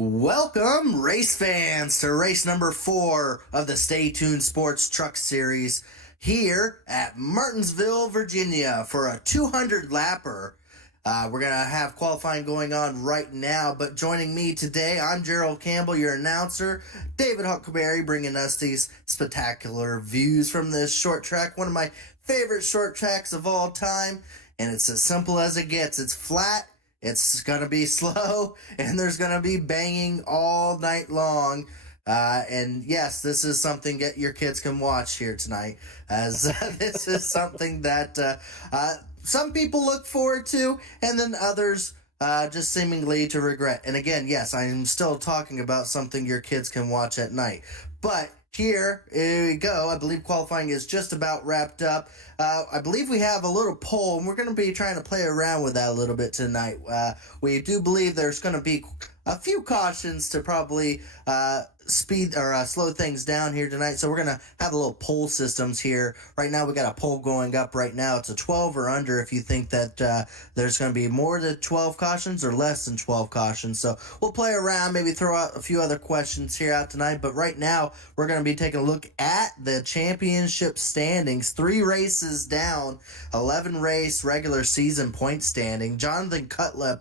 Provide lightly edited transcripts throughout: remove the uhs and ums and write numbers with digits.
Welcome, race fans, to race number 4 of the Stay Tuned Sports Truck Series here at Martinsville, Virginia for a 200-lapper. We're going to have qualifying going on right now, but joining me today, I'm Gerald Campbell, your announcer, David Huckleberry, bringing us these spectacular views from this short track, one of my favorite short tracks of all time, and it's as simple as it gets. It's flat. It's going to be slow, and there's going to be banging all night long. And yes, this is something that your kids can watch here tonight, as this is something that some people look forward to, and then others just seemingly to regret. And again, yes, I'm still talking about something your kids can watch at night. But here we go. I believe qualifying is just about wrapped up. I believe we have a little poll, and we're going to be trying to play around with that a little bit tonight. We do believe there's going to be a few cautions to probably speed or slow things down here tonight. So we're going to have a little poll systems here. Right now we got a poll going up right now. It's a 12 or under if you think that there's going to be more than 12 cautions or less than 12 cautions. So we'll play around, maybe throw out a few other questions here out tonight. But right now we're going to be taking a look at the championship standings. 3 races down, 11 race regular season point standing. Jonathan Cutlip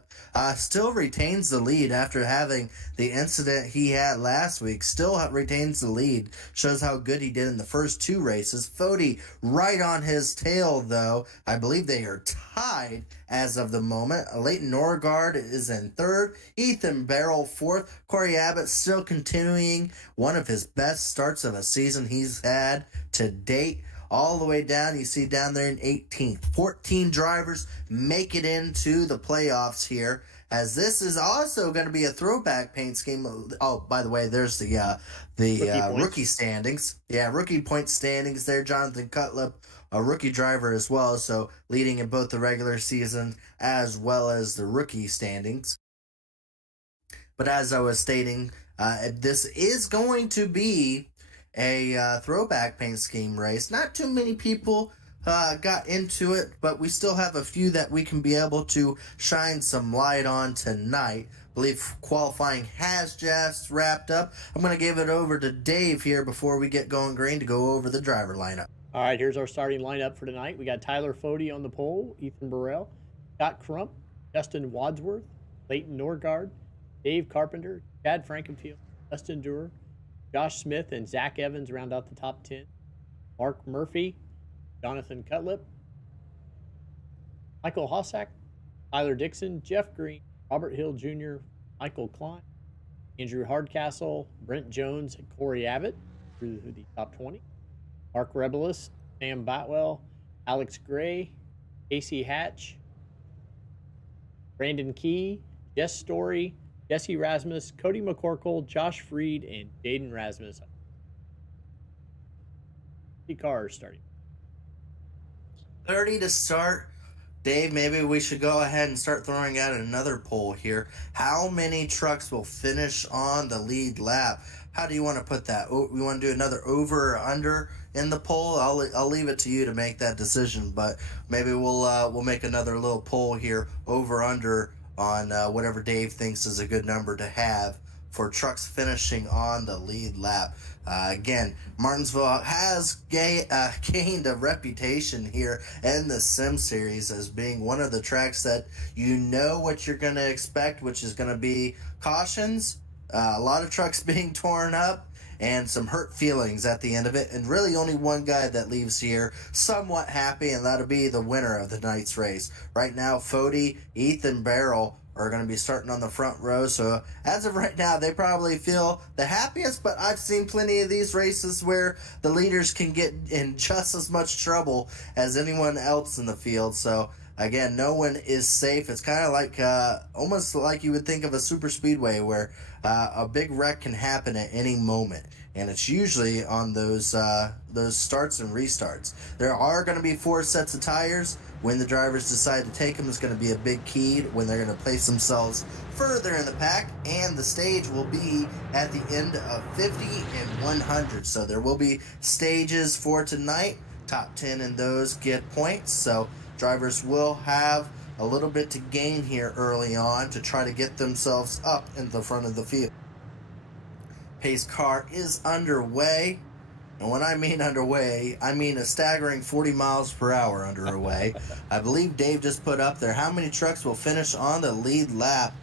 still retains the lead after having the incident he had last week. Still retains the lead. Shows how good he did in the first 2 races. Fody right on his tail, though. I believe they are tied as of the moment. Leighton Norgard is in 3rd. Ethan Barrell 4th. Corey Abbott still continuing one of his best starts of a season he's had to date. All the way down, you see down there in 18th. 14 drivers make it into the playoffs here, as this is also going to be a throwback paint scheme. Oh, by the way, there's the rookie standings. Yeah, rookie point standings there. Jonathan Cutlip, a rookie driver as well, so leading in both the regular season as well as the rookie standings. But as I was stating, this is going to be a throwback paint scheme race. Not too many people got into it, but we still have a few that we can be able to shine some light on tonight. I believe qualifying has just wrapped up. I'm going to give it over to Dave here before we get going green to go over the driver lineup. All right, here's our starting lineup for tonight. We got Tyler Fody on the pole, Ethan Burrell, Scott Crump, Justin Wadsworth, Leighton Norgard, Dave Carpenter, Chad Frankenfield, Dustin Dewar, Josh Smith and Zach Evans round out the top 10. Mark Murphy, Jonathan Cutlip, Michael Hossack, Tyler Dixon, Jeff Green, Robert Hill Jr., Michael Klein, Andrew Hardcastle, Brent Jones, and Corey Abbott through the top 20. Mark Rebelis, Sam Batwell, Alex Gray, Casey Hatch, Brandon Key, Jess Story, Jesse Rasmus, Cody McCorkle, Josh Freed, and Jaden Rasmus. The cars starting. 30 to start. Dave, maybe we should go ahead and start throwing out another poll here. How many trucks will finish on the lead lap? How do you want to put that? We want to do another over or under in the poll? I'll leave it to you to make that decision, but maybe we'll make another little poll here, over under, on whatever Dave thinks is a good number to have for trucks finishing on the lead lap. Again, Martinsville has gained a reputation here in the Sim Series as being one of the tracks that you know what you're going to expect, which is going to be cautions, a lot of trucks being torn up, and some hurt feelings at the end of it, and really only one guy that leaves here somewhat happy, and that'll be the winner of the night's race. Right now, Fody, Ethan Barrell are going to be starting on the front row, so as of right now, they probably feel the happiest, but I've seen plenty of these races where the leaders can get in just as much trouble as anyone else in the field, so again, no one is safe. It's kind of like, almost like you would think of a super speedway where a big wreck can happen at any moment. And it's usually on those starts and restarts. There are going to be 4 sets of tires. When the drivers decide to take them, it's going to be a big key when they're going to place themselves further in the pack. And the stage will be at the end of 50 and 100. So there will be stages for tonight. Top 10 in those get points. So Drivers will have a little bit to gain here early on to try to get themselves up in the front of the field. Pace car is underway. And when I mean underway, I mean a staggering 40 miles per hour underway. I believe Dave just put up there how many trucks will finish on the lead lap,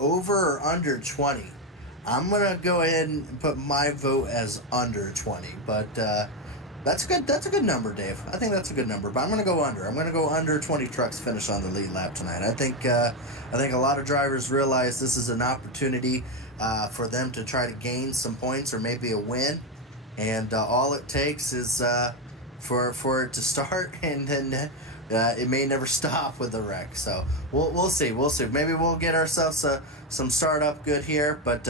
over or under 20. I'm going to go ahead and put my vote as under 20, but that's a good number, Dave. I think that's a good number, but I'm going to go under. I'm going to go under 20 trucks finish on the lead lap tonight. I think a lot of drivers realize this is an opportunity for them to try to gain some points or maybe a win. And all it takes is for it to start, and then it may never stop with the wreck. So we'll see. Maybe we'll get ourselves some startup good here, but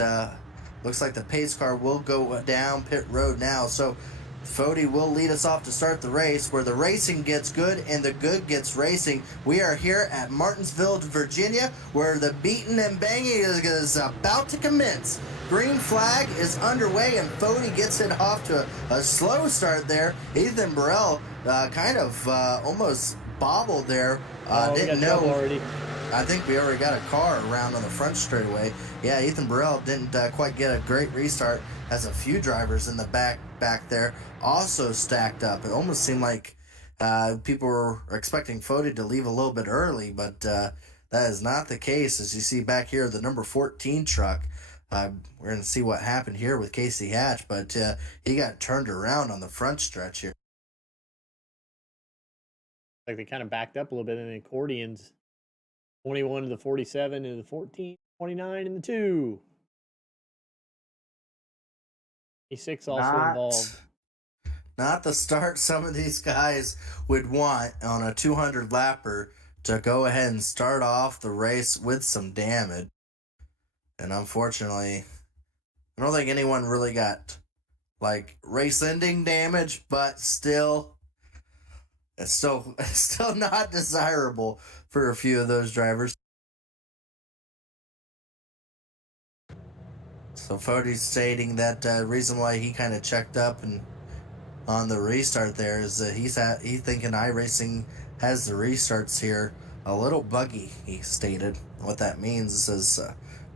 looks like the pace car will go down pit road now. So Fody will lead us off to start the race, where the racing gets good and the good gets racing. We are here at Martinsville, Virginia, where the beating and banging is about to commence. Green flag is underway, and Fody gets it off to a slow start there. Ethan Burrell kind of almost bobbled there. Didn't know already. I think we already got a car around on the front straightaway. Yeah, Ethan Burrell didn't quite get a great restart, as a few drivers in the back there also stacked up. It almost seemed like people were expecting Fody to leave a little bit early, but that is not the case. As you see back here, the number 14 truck. We're going to see what happened here with Casey Hatch, but he got turned around on the front stretch here. Like they kind of backed up a little bit in the accordions. 21 to the 47 to the 14, 29 in the 2. 26 also involved. Not the start some of these guys would want on a 200 lapper, to go ahead and start off the race with some damage. And unfortunately, I don't think anyone really got like race ending damage, but still, it's still not desirable for a few of those drivers. So Fody's stating that reason why he kind of checked up and on the restart there is that he's thinking iRacing has the restarts here a little buggy. He stated what that means is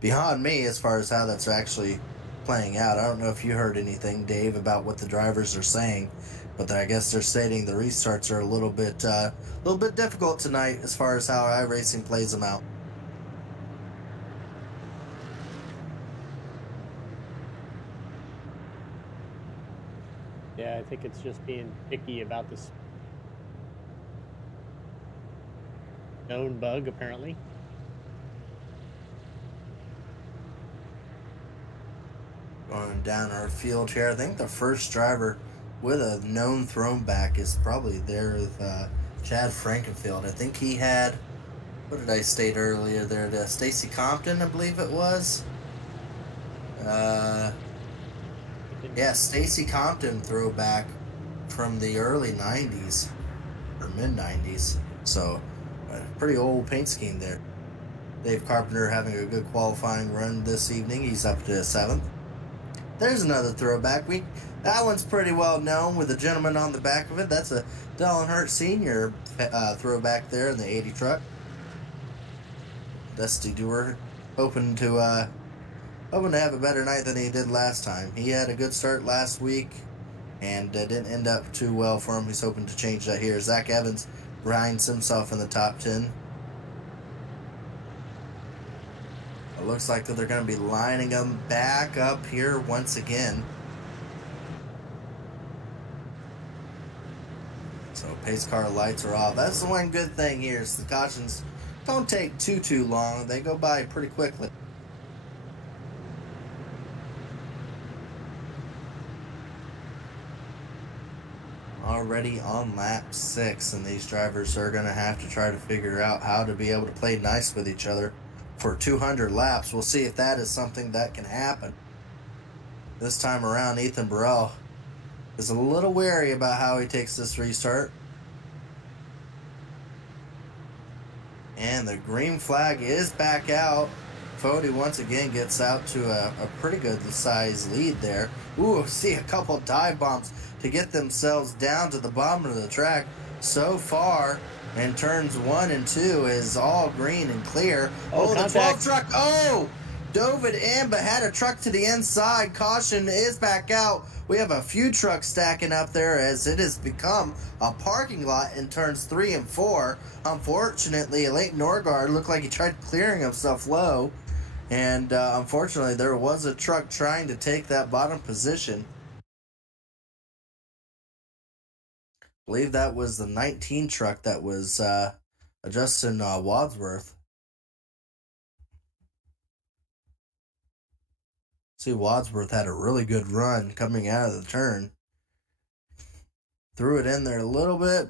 beyond me as far as how that's actually playing out. I don't know if you heard anything, Dave, about what the drivers are saying, but I guess they're stating the restarts are a little bit difficult tonight as far as how iRacing plays them out. Yeah, I think it's just being picky about this known bug, apparently. Going down our field here, I think the first driver with a known thrown back is probably there with Chad Frankenfield. I think he had, what did I state earlier there? Stacy Compton, I believe it was. Yeah, Stacy Compton throwback from the early 90s or mid 90s. So, pretty old paint scheme there. Dave Carpenter having a good qualifying run this evening. He's up to 7th. There's another throwback. That one's pretty well known with the gentleman on the back of it. That's a Dallin Hurt Sr. Throwback there in the 80 truck. Dusty Dewar hoping to have a better night than he did last time. He had a good start last week and didn't end up too well for him. He's hoping to change that here. Zach Evans grinds himself in the top 10. It looks like that they're going to be lining them back up here once again. So pace car lights are off. That's the one good thing here is the cautions don't take too long. They go by pretty quickly. Already on lap 6, and these drivers are going to have to try to figure out how to be able to play nice with each other for 200 laps. We'll see if that is something that can happen. This time around, Ethan Burrell is a little wary about how he takes this restart. And the green flag is back out. Fody once again gets out to a pretty good size lead there. Ooh, see a couple dive bombs to get themselves down to the bottom of the track. So far, And turns 1 and 2 is all green and clear. Oh, the contact. 12 truck. Oh, dove it in, but had a truck to the inside. Caution is back out. We have a few trucks stacking up there as it has become a parking lot in turns 3 and 4. Unfortunately, Leighton Norgard looked like he tried clearing himself low. And unfortunately, there was a truck trying to take that bottom position. I believe that was the 19 truck that was Justin Wadsworth. See, Wadsworth had a really good run coming out of the turn. Threw it in there a little bit,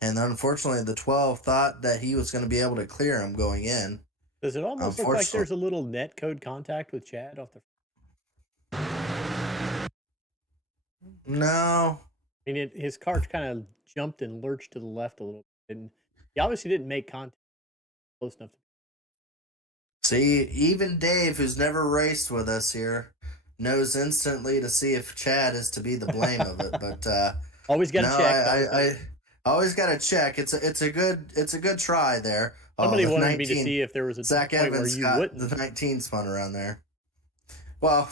and unfortunately the 12 thought that he was going to be able to clear him going in. Does it almost look like there's a little net code contact with Chad off the... No. I mean, his car kind of jumped and lurched to the left a little bit, and he obviously didn't make contact close enough. See, even Dave, who's never raced with us here, knows instantly to see if Chad is to be the blame of it. But always got to check. I always got to check. It's a good try there. Somebody wanted me to see if there was a Zach point Evans where you wouldn't. The 19 spun around there. Well,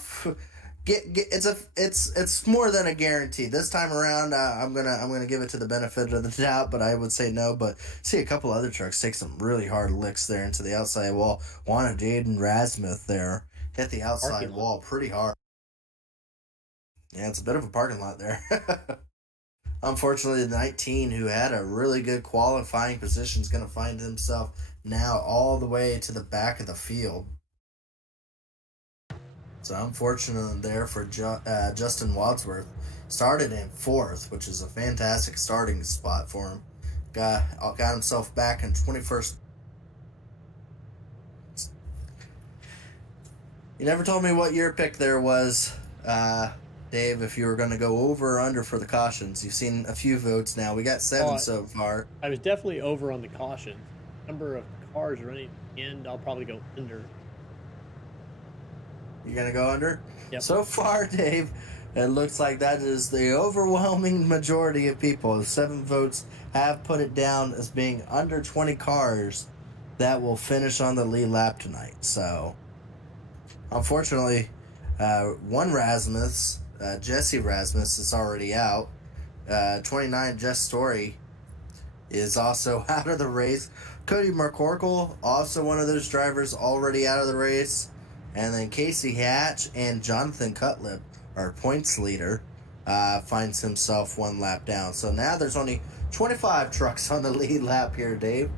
it's more than a guarantee. This time around, I'm gonna give it to the benefit of the doubt, but I would say no. But see a couple other trucks take some really hard licks there into the outside wall. One of Jaden Rasmuth there hit the outside wall pretty hard. Yeah, it's a bit of a parking lot there. Unfortunately, the 19, who had a really good qualifying position, is going to find himself now all the way to the back of the field. So unfortunate there for Justin Wadsworth. Started in 4th, which is a fantastic starting spot for him. Got himself back in 21st. You never told me what your pick there was, Dave, if you were going to go over or under for the cautions. You've seen a few votes now. We got 7 so far. I was definitely over on the caution. Number of cars running in, I'll probably go under. You're going to go under? Yep. So far, Dave, it looks like that is the overwhelming majority of people. 7 votes have put it down as being under 20 cars that will finish on the lead lap tonight. So, unfortunately, one Rasmus, Jesse Rasmus, is already out. 29, Jess Story, is also out of the race. Cody McCorkle, also one of those drivers, already out of the race. And then Casey Hatch and Jonathan Cutlip, our points leader, finds himself 1 lap down. So now there's only 25 trucks on the lead lap here, Dave.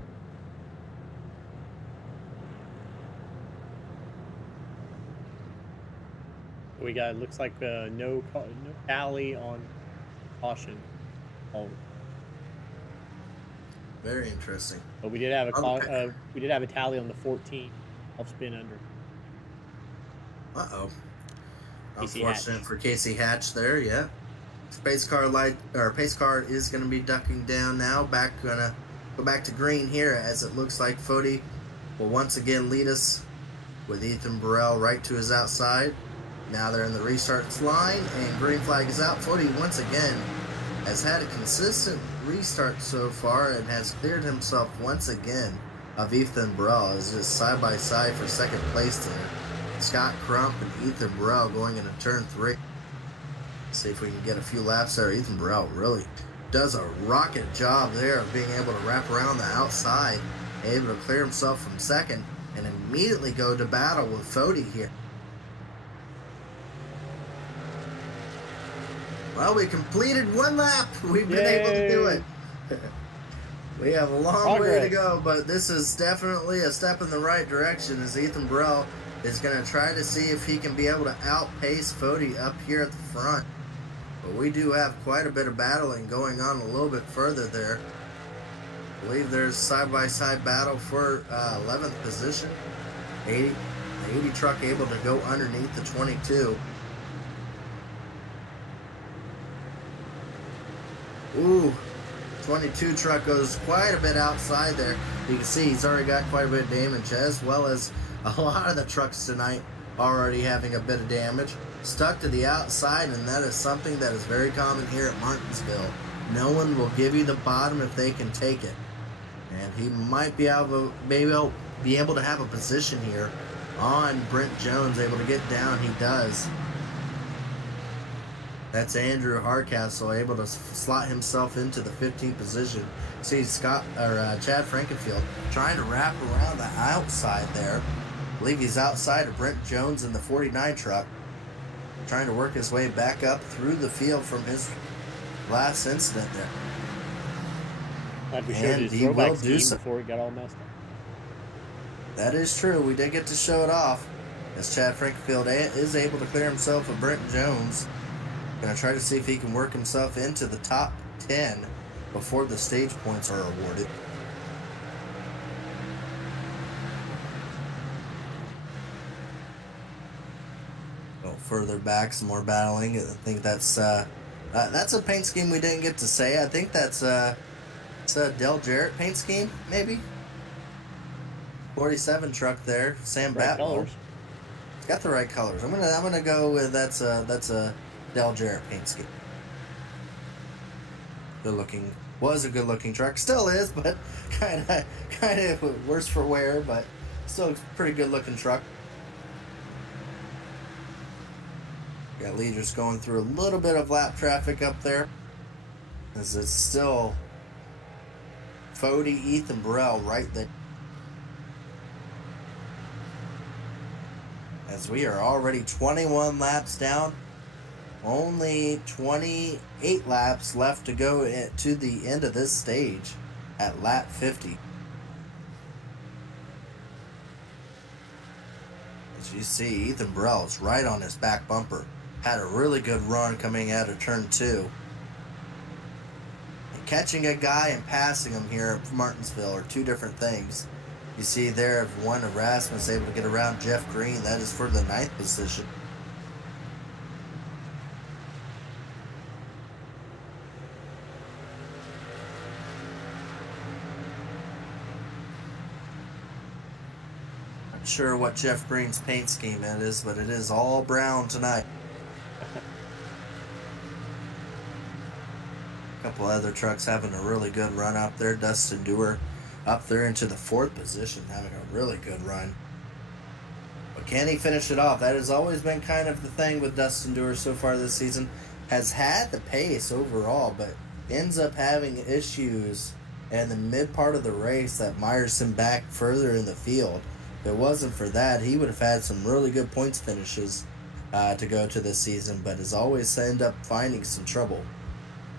We got, looks like no tally on caution. Oh. Very interesting. But we did have a tally on the 14 off spin under. Uh-oh. Casey Unfortunate Hatch. for Casey Hatch there, yeah. Pace car is going to be ducking down now. Gonna go back to green here, as it looks like Fody will once again lead us with Ethan Burrell right to his outside. Now they're in the restarts line, and green flag is out. Fody once again has had a consistent restart so far and has cleared himself once again of Ethan Burrell. It's just side by side for second place there. Scott Crump and Ethan Burrell going into turn 3. See if we can get a few laps there. Ethan Burrell really does a rocket job there of being able to wrap around the outside, able to clear himself from second, and immediately go to battle with Fody here. Well, we completed 1 lap. We've been able to do it. We have a long way to go, but this is definitely a step in the right direction, as Ethan Burrell is going to try to see if he can be able to outpace Fody up here at the front. But we do have quite a bit of battling going on a little bit further there. I believe there's side-by-side battle for 11th position. The 80 truck able to go underneath the 22. Ooh, 22 truck goes quite a bit outside there. You can see he's already got quite a bit of damage, as well as a lot of the trucks tonight already having a bit of damage. Stuck to the outside, and that is something that is very common here at Martinsville. No one will give you the bottom if they can take it. And he might be able to have a position here on Brent Jones, able to get down. He does. That's Andrew Hardcastle able to slot himself into the 15th position. See Chad Frankenfield trying to wrap around the outside there. I believe he's outside of Brent Jones in the 49 truck, trying to work his way back up through the field from his last incident there. Glad we showed his throwback scheme before it got all messed up. That is true. We did get to show it off, as Chad Frankenfield is able to clear himself of Brent Jones. Going to try to see if he can work himself into the top 10 before the stage points are awarded. Go further back, some more battling. I think that's a paint scheme we didn't get to say. I think it's a Dell Jarrett paint scheme, maybe. 47 truck there, Sam Batwell. It's got the right colors. I'm gonna go with that's a Dell Jarrett paint scheme. Was a good looking truck, still is, but kind of worse for wear, but still a pretty good looking truck. Got leaders going through a little bit of lap traffic up there, as it's still Fody, Ethan Burrell right there. As we are already 21 laps down. Only 28 laps left to go to the end of this stage at lap 50. As you see, Ethan Burrell is right on his back bumper. Had a really good run coming out of turn 2. And catching a guy and passing him here at Martinsville are two different things. You see there, one of Rasmus able to get around Jeff Green. That is for the 9th position. Sure what Jeff Green's paint scheme is, but it is all brown tonight. A couple other trucks having a really good run up there. Dustin Dewar up there into the 4th position, having a really good run. But can he finish it off? That has always been kind of the thing with Dustin Dewar so far this season. Has had the pace overall, but ends up having issues in the mid part of the race that mires him back further in the field. If it wasn't for that, he would have had some really good points finishes to go to this season, but has always ended up finding some trouble.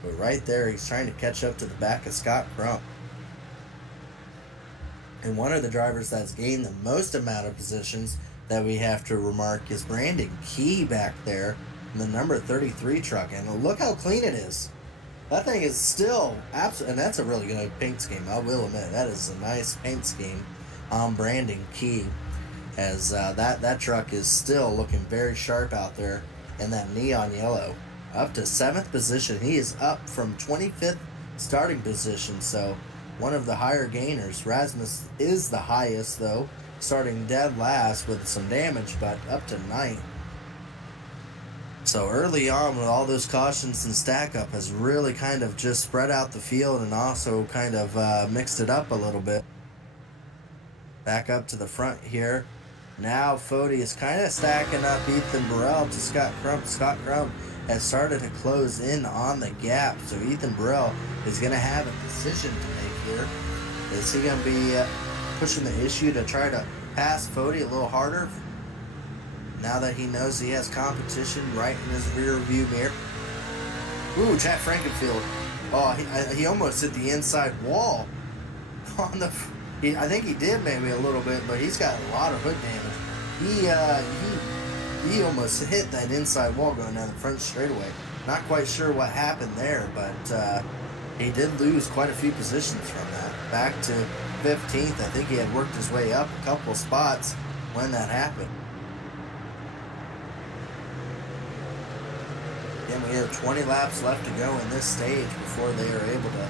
But right there, he's trying to catch up to the back of Scott Crump. And one of the drivers that's gained the most amount of positions that we have to remark is Brandon Key back there in the number 33 truck. And look how clean it is. That thing is still absolutely, and that's a really good paint scheme, I will admit. That is a nice paint scheme on Brandon Key, as that truck is still looking very sharp out there in that neon yellow. Up to 7th position. He is up from 25th starting position, so one of the higher gainers. Rasmus is the highest, though, starting dead last with some damage, but up to 9th. So early on, with all those cautions and stack up, has really kind of just spread out the field and also kind of mixed it up a little bit. Back up to the front here. Now Fody is kind of stacking up Ethan Burrell to Scott Crump. Scott Crump has started to close in on the gap, so Ethan Burrell is going to have a decision to make here. Is he going to be pushing the issue to try to pass Fody a little harder now that he knows he has competition right in his rear view mirror? Ooh, Chad Frankenfield. Oh, he almost hit the inside wall on the... I think he did maybe a little bit, but he's got a lot of hood damage. He almost hit that inside wall going down the front straightaway. Not quite sure what happened there, but he did lose quite a few positions from that. Back to 15th. I think he had worked his way up a couple spots when that happened. Again, we have 20 laps left to go in this stage before they are able to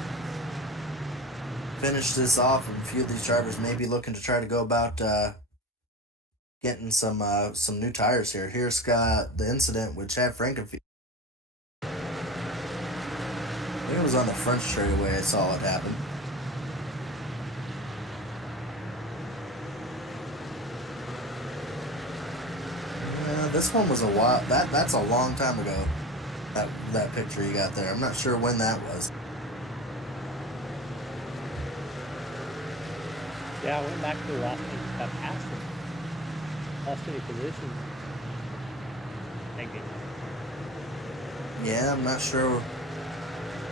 finish this off, and a few of these drivers may be looking to try to go about getting some new tires here. Here's the incident with Chad Frankenfield. I think it was on the front straightaway I saw it happen. this one was a while. That's a long time ago. That picture you got there. I'm not sure when that was. Yeah, I went back to the last time he got past him. Lost any positions. Thank you. Yeah, I'm not sure.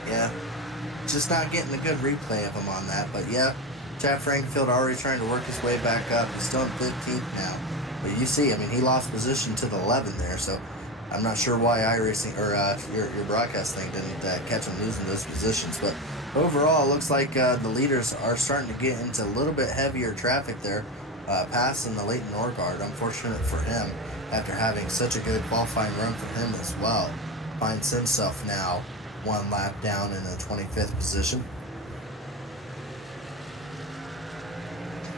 Yeah, just not getting a good replay of him on that. But yeah, Chad Frankenfield already trying to work his way back up. He's still in 15th now. But you see, I mean, he lost position to the 11 there. So I'm not sure why iRacing or your broadcast thing didn't catch him losing those positions. But overall, it looks like the leaders are starting to get into a little bit heavier traffic there, passing the Leighton Norgard. Unfortunate for him, after having such a good qualifying run for him as well. Finds himself now one lap down in the 25th position.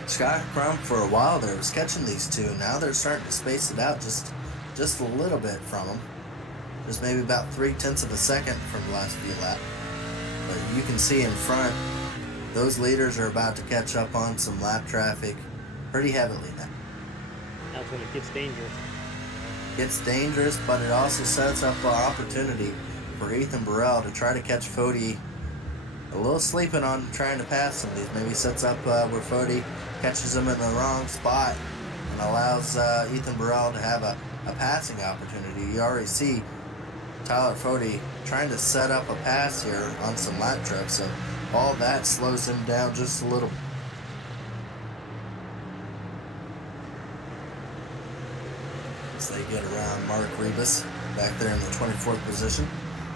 Scott Crump, for a while there, was catching these two. Now they're starting to space it out just a little bit from him. Just maybe about 0.3 of a second from the last few laps. But you can see in front, those leaders are about to catch up on some lap traffic pretty heavily now. That's when it gets dangerous. It's dangerous, but it also sets up an opportunity for Ethan Burrell to try to catch Fody a little sleeping on trying to pass some of these. Maybe sets up where Fody catches him in the wrong spot and allows Ethan Burrell to have a passing opportunity. You already see Tyler Fody trying to set up a pass here on some lap trips, so all that slows him down just a little. As they get around Mark Rebus back there in the 24th position.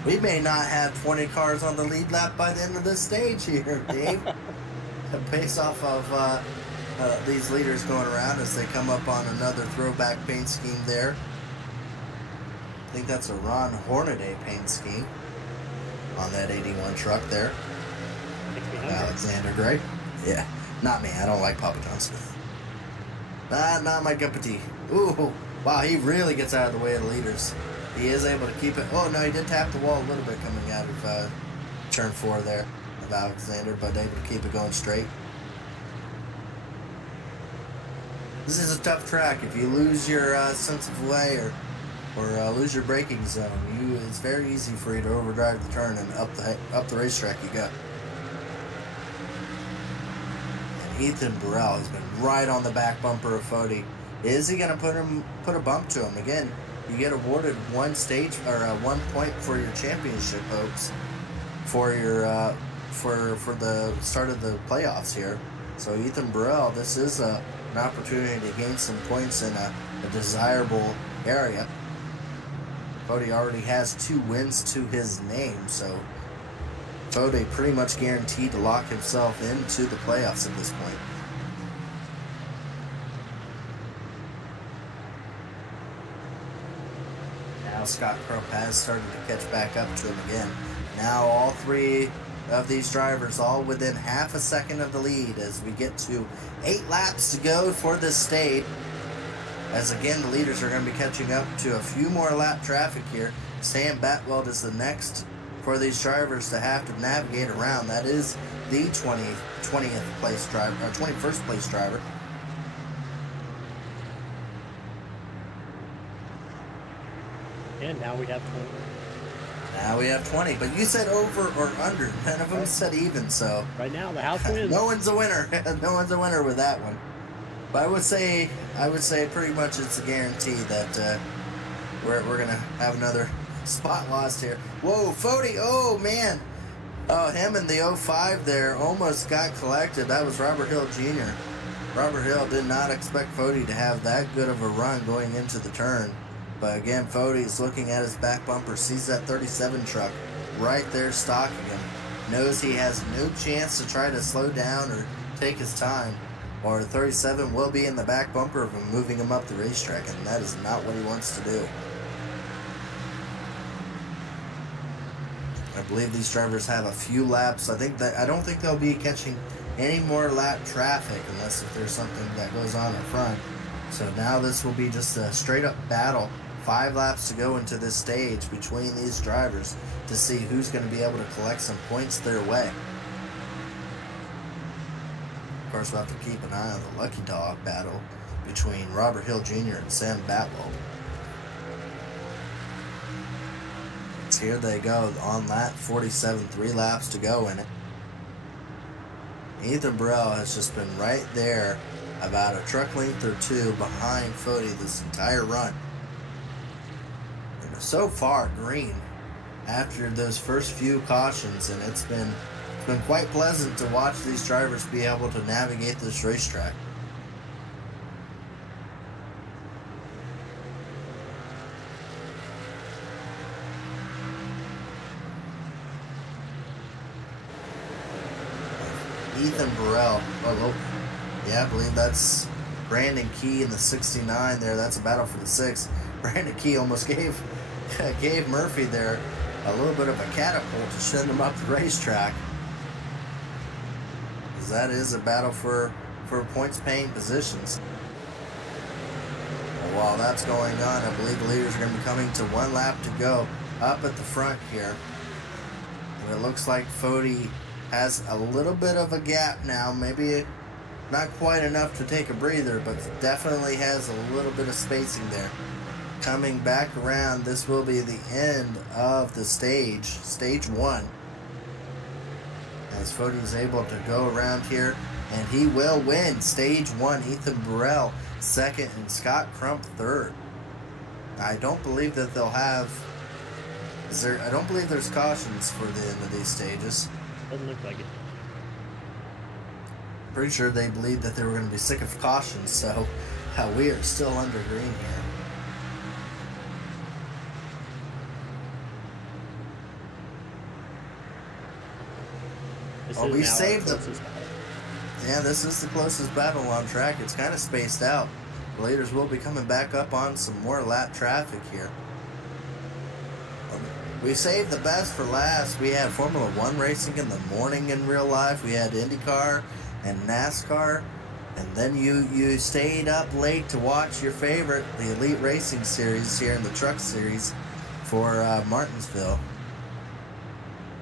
We may not have 20 cars on the lead lap by the end of this stage here, Dave. Based off of these leaders going around as they come up on another throwback paint scheme there. I think that's a Ron Hornaday paint scheme on that 81 truck there. Alexander Gray. Yeah, not me. I don't like Papa John's. Not my cup of tea. Ooh, wow, he really gets out of the way of the leaders. He is able to keep it. Oh, no, he did tap the wall a little bit coming out of turn 4 there of Alexander, but able to keep it going straight. This is a tough track. If you lose your sense of way or lose your braking zone, it's very easy for you to overdrive the turn and up the racetrack you go. And Ethan Burrell has been right on the back bumper of Fody. Is he going to put a bump to him? Again, you get awarded 1 stage or 1 point for your championship hopes for your for the start of the playoffs here. So Ethan Burrell, this is an opportunity to gain some points in a desirable area. Fody already has 2 wins to his name, so Fody pretty much guaranteed to lock himself into the playoffs at this point. Now Scott Crump has started to catch back up to him again. Now all 3 of these drivers all within half a second of the lead as we get to 8 laps to go for this stage. As again, the leaders are going to be catching up to a few more lap traffic here. Sam Batweld is the next for these drivers to have to navigate around. That is the 20th place driver, or 21st place driver. And now we have 20. Now we have 20, but you said over or under. None of them said even, so. Right now, the house wins. No one's a winner. No one's a winner with that one. But I would say pretty much it's a guarantee that we're going to have another spot lost here. Whoa, Fody, oh man. Oh, him and the 05 there almost got collected. That was Robert Hill Jr. Robert Hill did not expect Fody to have that good of a run going into the turn. But again, Fody is looking at his back bumper, sees that 37 truck right there stalking him. Knows he has no chance to try to slow down or take his time. Or 37 will be in the back bumper of him, moving him up the racetrack, and that is not what he wants to do. I believe these drivers have a few laps. I don't think they'll be catching any more lap traffic unless if there's something that goes on in front. So now this will be just a straight up battle. 5 laps to go into this stage between these drivers to see who's going to be able to collect some points their way. Of course, we'll have to keep an eye on the Lucky Dog battle between Robert Hill Jr. and Sam Batwell. here they go on lap 47, 3 laps to go in it. Ethan Burrell has just been right there, about a truck length or two behind Fody this entire run. And so far, green after those first few cautions, and it's been quite pleasant to watch these drivers be able to navigate this racetrack. Ethan Burrell. Oh, yeah, I believe that's Brandon Key in the 69 there. That's a battle for the 6. Brandon Key almost gave Murphy there a little bit of a catapult to send him up the racetrack. That is a battle for points paying positions. Well, while that's going on, I believe the leaders are going to be coming to 1 lap to go up at the front here. And it looks like Fody has a little bit of a gap now, maybe not quite enough to take a breather, but definitely has a little bit of spacing there. Coming back around, this will be the end of the stage 1. As Fody is able to go around here, and he will win stage 1. Ethan Burrell 2nd and Scott Crump 3rd. I don't believe that they'll have. I don't believe there's cautions for the end of these stages. Doesn't look like it. Pretty sure they believed that they were going to be sick of cautions, so we are still under green here. We saved them. Yeah, this is the closest battle on track. It's kind of spaced out. The leaders will be coming back up on some more lap traffic here. We saved the best for last. We had Formula 1 racing in the morning in real life. We had IndyCar and NASCAR. And then you stayed up late to watch your favorite, the Elite Racing Series here in the Truck Series for Martinsville.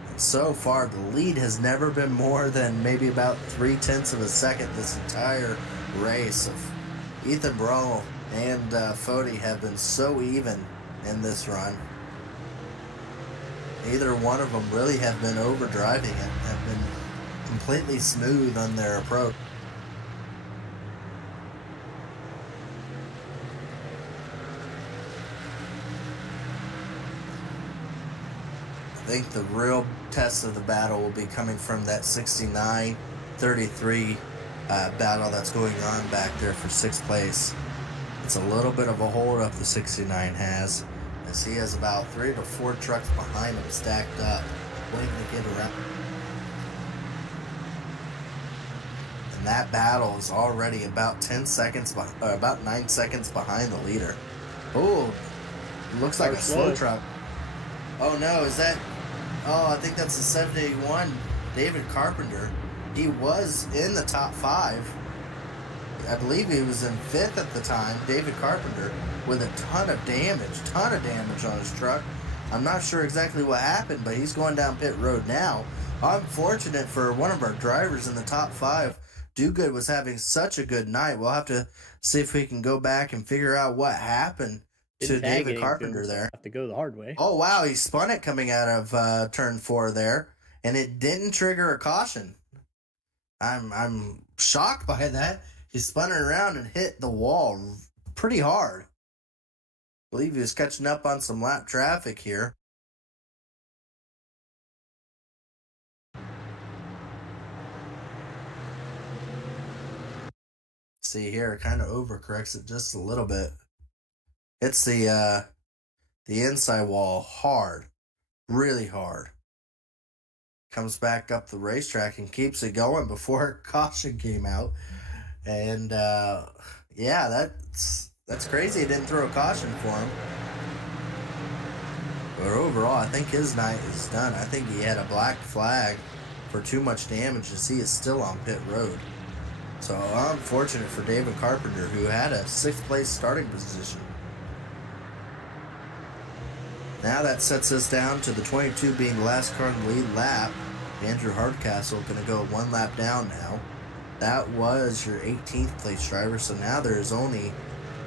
And so far, the lead has never been more than maybe about 0.3 of a second this entire race. Ethan Burrell and Fody have been so even in this run. Neither one of them really have been overdriving it, have been completely smooth on their approach. I think the real test of the battle will be coming from that 69-33 battle that's going on back there for 6th place. It's a little bit of a hold up the 69 has, as he has about 3 to 4 trucks behind him stacked up, waiting to get around. And that battle is already about 10 seconds, about 9 seconds behind the leader. Oh, looks like a slow truck. Oh no, is that? Oh, I think that's the 781 David Carpenter. He was in the top 5. I believe he was in 5th at the time, David Carpenter, with a ton of damage on his truck. I'm not sure exactly what happened, but he's going down pit road now. Unfortunate for one of our drivers in the top 5. Duguid was having such a good night. We'll have to see if we can go back and figure out what happened to David Carpenter there. Have to go the hard way. Oh wow, he spun it coming out of turn 4 there, and it didn't trigger a caution. I'm shocked by that. He spun it around and hit the wall pretty hard. I believe he was catching up on some lap traffic here. See here, it kind of overcorrects it just a little bit. Hits the inside wall hard, really hard. Comes back up the racetrack and keeps it going before caution came out. And yeah, that's crazy. He didn't throw a caution for him. But overall, I think his night is done. I think he had a black flag for too much damage, as he is still on pit road. So unfortunate for David Carpenter, who had a 6th place starting position. Now that sets us down to the 22 being the last car in the lead lap. Andrew Hardcastle going to go 1 lap down now. That was your 18th place driver, so now there's only,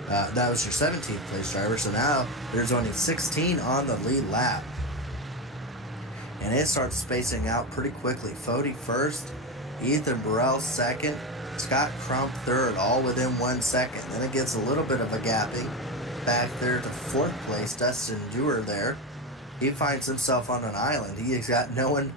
that was your 17th place driver, so now there's only 16 on the lead lap. and it starts spacing out pretty quickly. Fody first, Ethan Burrell second, Scott Crump third, all within 1 second. Then it gets a little bit of a gapping. Back there to fourth place, Dustin Dewar there. He finds himself on an island. He has got no one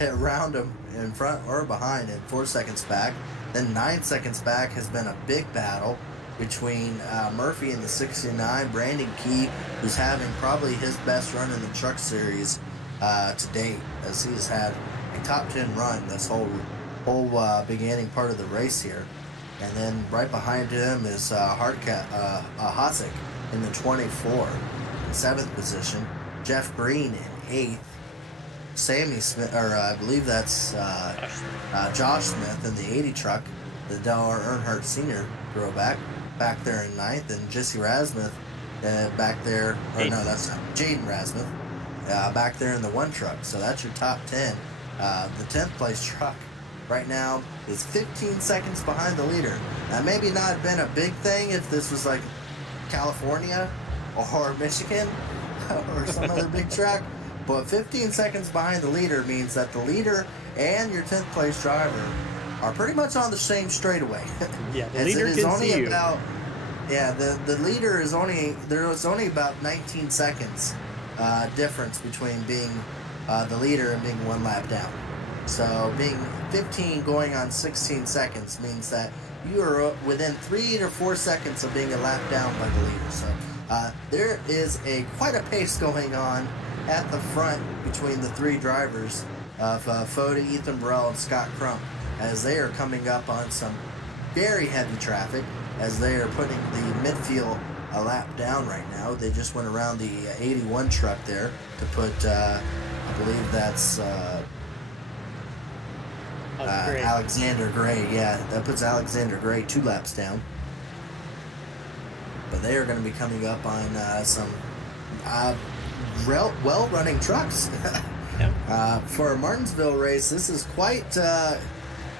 around him in front or behind in 4 seconds back. Then 9 seconds back has been a big battle between Murphy and the 69, Brandon Key, who's having probably his best run in the truck series to date, as he has had a top 10 run this whole beginning part of the race here. And then right behind him is Hosek in the 24, in 7th position. Jeff Green in 8th. Sammy Smith, or I believe that's Josh Smith in the 80 truck, the Dale Earnhardt Sr. throwback, back there in 9th, and Jesse Rasmuth back there, or no, that's not, Jaden Rasmuth, back there in the 1 truck. So that's your top 10. The 10th place truck right now is 15 seconds behind the leader. That maybe not have been a big thing if this was like California or Michigan or some other big track, but 15 seconds behind the leader means that the leader and your 10th place driver are pretty much on the same straightaway. Yeah, the leader can see you. The leader is only about 19 seconds difference between being the leader and being 1 lap down. So being 15 going on 16 seconds means that you are within 3 to 4 seconds of being a lap down by the leader. So there is quite a pace going on at the front between the 3 drivers of Fody, Ethan Burrell, and Scott Crump, as they are coming up on some very heavy traffic, as they are putting the midfield a lap down right now. They just went around the 81 truck there to put, I believe that's Alexander Gray. Yeah, that puts Alexander Gray 2 laps down. But they are going to be coming up on some well-running trucks. For a Martinsville race, this is quite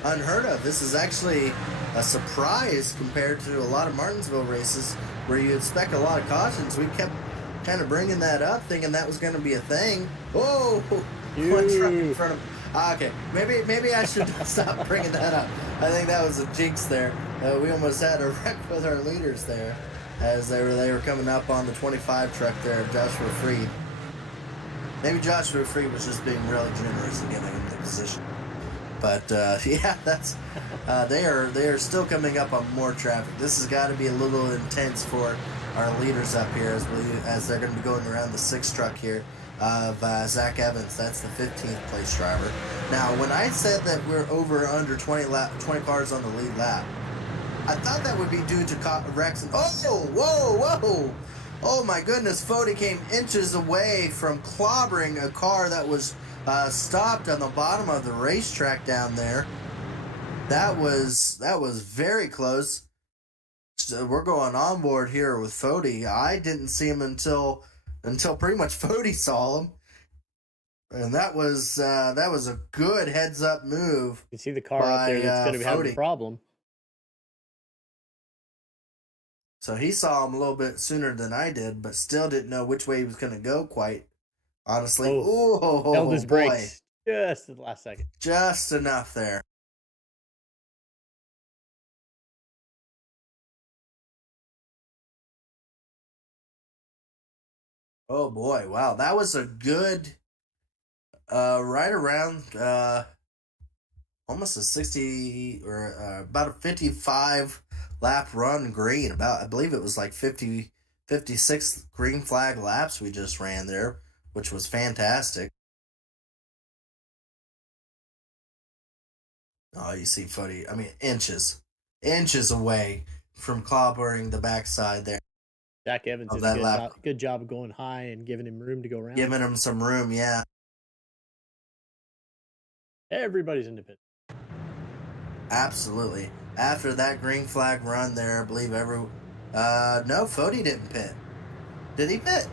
unheard of. This is actually a surprise compared to a lot of Martinsville races where you expect a lot of cautions. We kept kind of bringing that up, thinking that was going to be a thing. Oh, one truck in front of... Okay, maybe I should stop bringing that up. I think that was a jinx there. We almost had a wreck with our leaders there, as they were coming up on the 25 truck there of Joshua Freed. Maybe Joshua Freed was just being really generous in giving him the position. But yeah, that's they are still coming up on more traffic. This has got to be a little intense for our leaders up here, as they're going to be going around the 6th truck here of Zach Evans. That's the 15th place driver. Now, when I said that we're over under 20 cars on the lead lap, I thought that would be due to wrecks. And whoa! Oh my goodness! Fody came inches away from clobbering a car that was stopped on the bottom of the racetrack down there. That was very close. So we're going on board here with Fody. I didn't see him until pretty much Fody saw him, and that was a good heads up move. You see the car up there that's going to have a problem. So he saw him a little bit sooner than I did, but still didn't know which way he was going to go quite honestly. Held his brakes just at the last second. Just enough there. Oh boy, wow. That was a good right around almost a 60 or about a 55 lap run green. I believe it was like 56 green flag laps we just ran there, which was fantastic. Oh, you see Fody, I mean, inches away from clobbering the backside there. Jack Evans did a good job of going high and giving him room to go around. Giving him some room, yeah. Everybody's independent. Absolutely. After that green flag run there, I believe no, Fody didn't pit. Did he pit?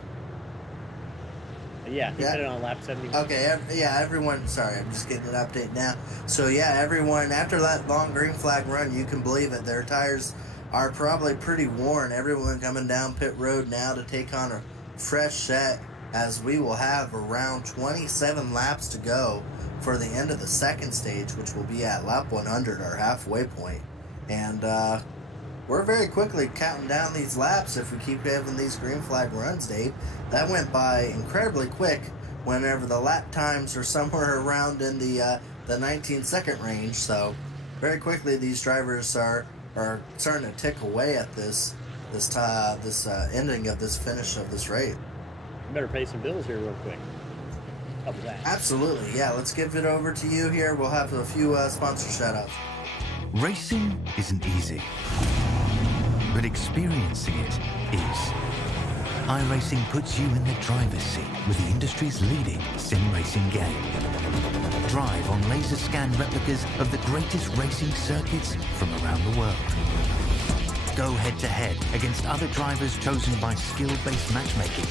Yeah, he pitted on lap 70. Okay, everyone, sorry, I'm just getting an update now. So yeah, everyone, after that long green flag run, you can believe it, their tires are probably pretty worn. Everyone coming down pit road now to take on a fresh set as we will have around 27 laps to go for the end of the second stage, which will be at lap 100, our halfway point. And we're very quickly counting down these laps if we keep having these green flag runs, Dave. That went by incredibly quick whenever the lap times are somewhere around in the 19-second range. So very quickly these drivers are starting to tick away at this ending of this finish of this race. You better pay some bills here real quick. How about that? Absolutely, yeah. Let's give it over to you here. We'll have a few sponsor shout-outs. Racing isn't easy, but experiencing it is. iRacing puts you in the driver's seat with the industry's leading sim racing game. Drive on laser scan replicas of the greatest racing circuits from around the world. Go head-to-head against other drivers chosen by skill-based matchmaking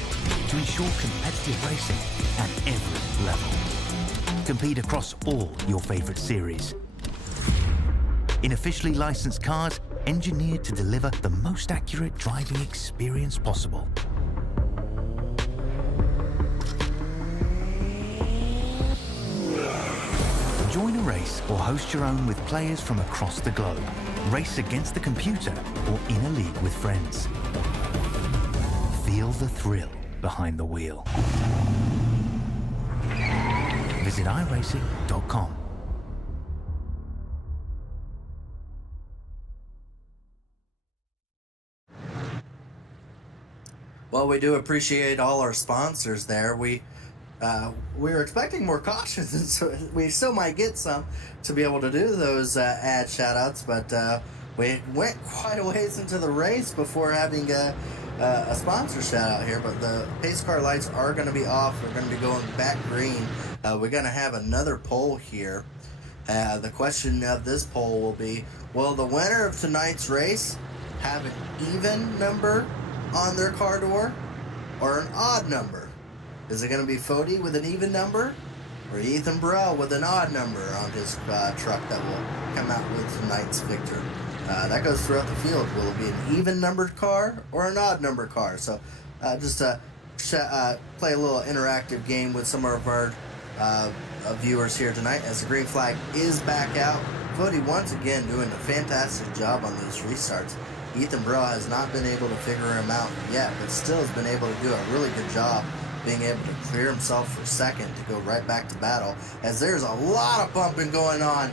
to ensure competitive racing at every level. Compete across all your favorite series. In officially licensed cars, engineered to deliver the most accurate driving experience possible. Join a race or host your own with players from across the globe. Race against the computer or in a league with friends. Feel the thrill behind the wheel. Visit iRacing.com. Well, we do appreciate all our sponsors there. We were expecting more cautions, and so we still might get some to be able to do those ad shout-outs, but we went quite a ways into the race before having a sponsor shout-out here. But the pace car lights are going to be off. We're going to be going back green. We're going to have another poll here. The question of this poll will be, will the winner of tonight's race have an even number on their car door or an odd number? Is it going to be Fody with an even number or Ethan Burrell with an odd number on his truck that will come out with tonight's victor? That goes throughout the field. Will it be an even numbered car or an odd numbered car? So just play a little interactive game with some of our viewers here tonight as the green flag is back out. Fody once again doing a fantastic job on these restarts. Ethan Burrell has not been able to figure him out yet, but still has been able to do a really good job being able to clear himself for second to go right back to battle, as there's a lot of bumping going on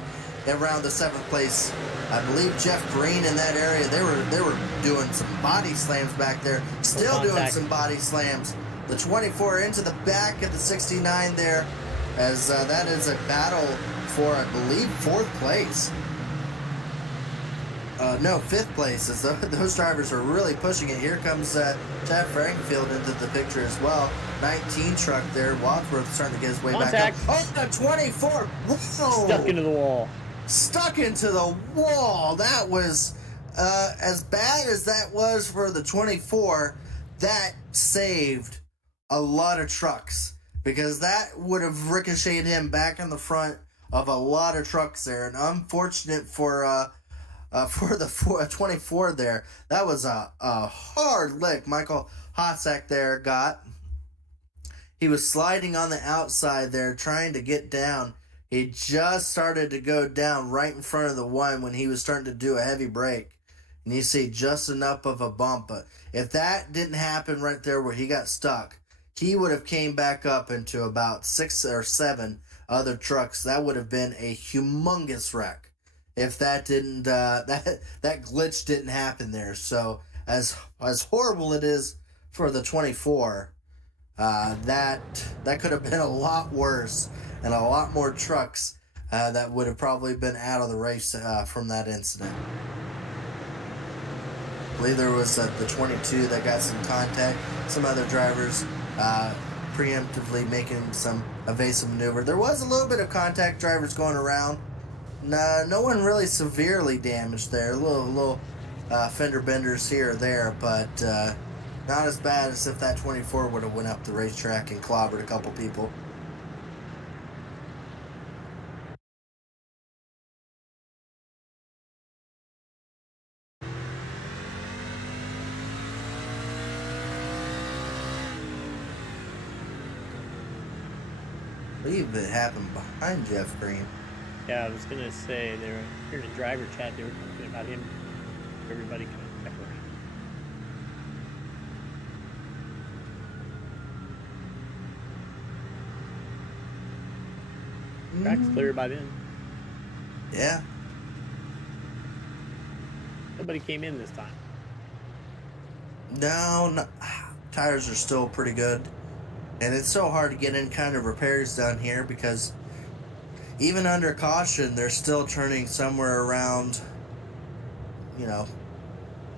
around the 7th place. I believe Jeff Green in that area, they were doing some body slams back there, still doing some body slams. The 24 into the back of the 69 there, as that is a battle for, I believe, 4th place. No, 5th place, as those drivers are really pushing it. Here comes Chad Frankenfield into the picture as well. 19 truck there. Wadsworth starting to get his way back up. Oh, the 24! Whoa! Stuck into the wall. Stuck into the wall. That was, as bad as that was for the 24, that saved a lot of trucks, because that would have ricocheted him back in the front of a lot of trucks there. And unfortunate for the 24 there. That was a hard lick Michael Hossack there got. He was sliding on the outside there, trying to get down. He just started to go down right in front of the one when he was starting to do a heavy brake. And you see just enough of a bump. But if that didn't happen right there where he got stuck, he would have came back up into about 6 or 7 other trucks. That would have been a humongous wreck if that didn't that glitch didn't happen there. So as horrible it is for the 24, that could have been a lot worse, and a lot more trucks that would have probably been out of the race from that incident. I believe there was the 22 that got some contact. Some other drivers preemptively making some evasive maneuver. There was a little bit of contact, drivers going around. No one really severely damaged there. Little fender benders here or there, but not as bad as if that 24 would have went up the racetrack and clobbered a couple people. believe it happened behind Jeff Green. Yeah, I was gonna say they were here in the driver chat. They were talking about him. Everybody kind of check around. Track's clear by then. Yeah. Nobody came in this time. No, tires are still pretty good. And it's so hard to get any kind of repairs done here because even under caution, they're still turning somewhere around,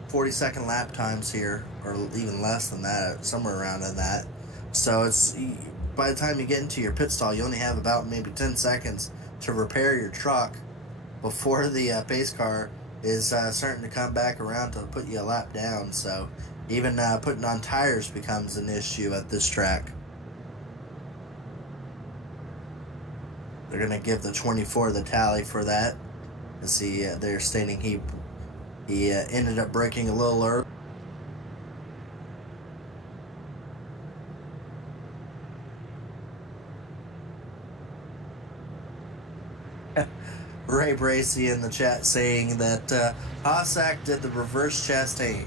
40-second lap times here, or even less than that, somewhere around in that. So it's by the time you get into your pit stall, you only have about maybe 10 seconds to repair your truck before the pace car is starting to come back around to put you a lap down. So even putting on tires becomes an issue at this track. They're going to give the 24 the tally for that. As they're stating he ended up braking a little early. Ray Bracey in the chat saying that Hossack did the reverse Chastain.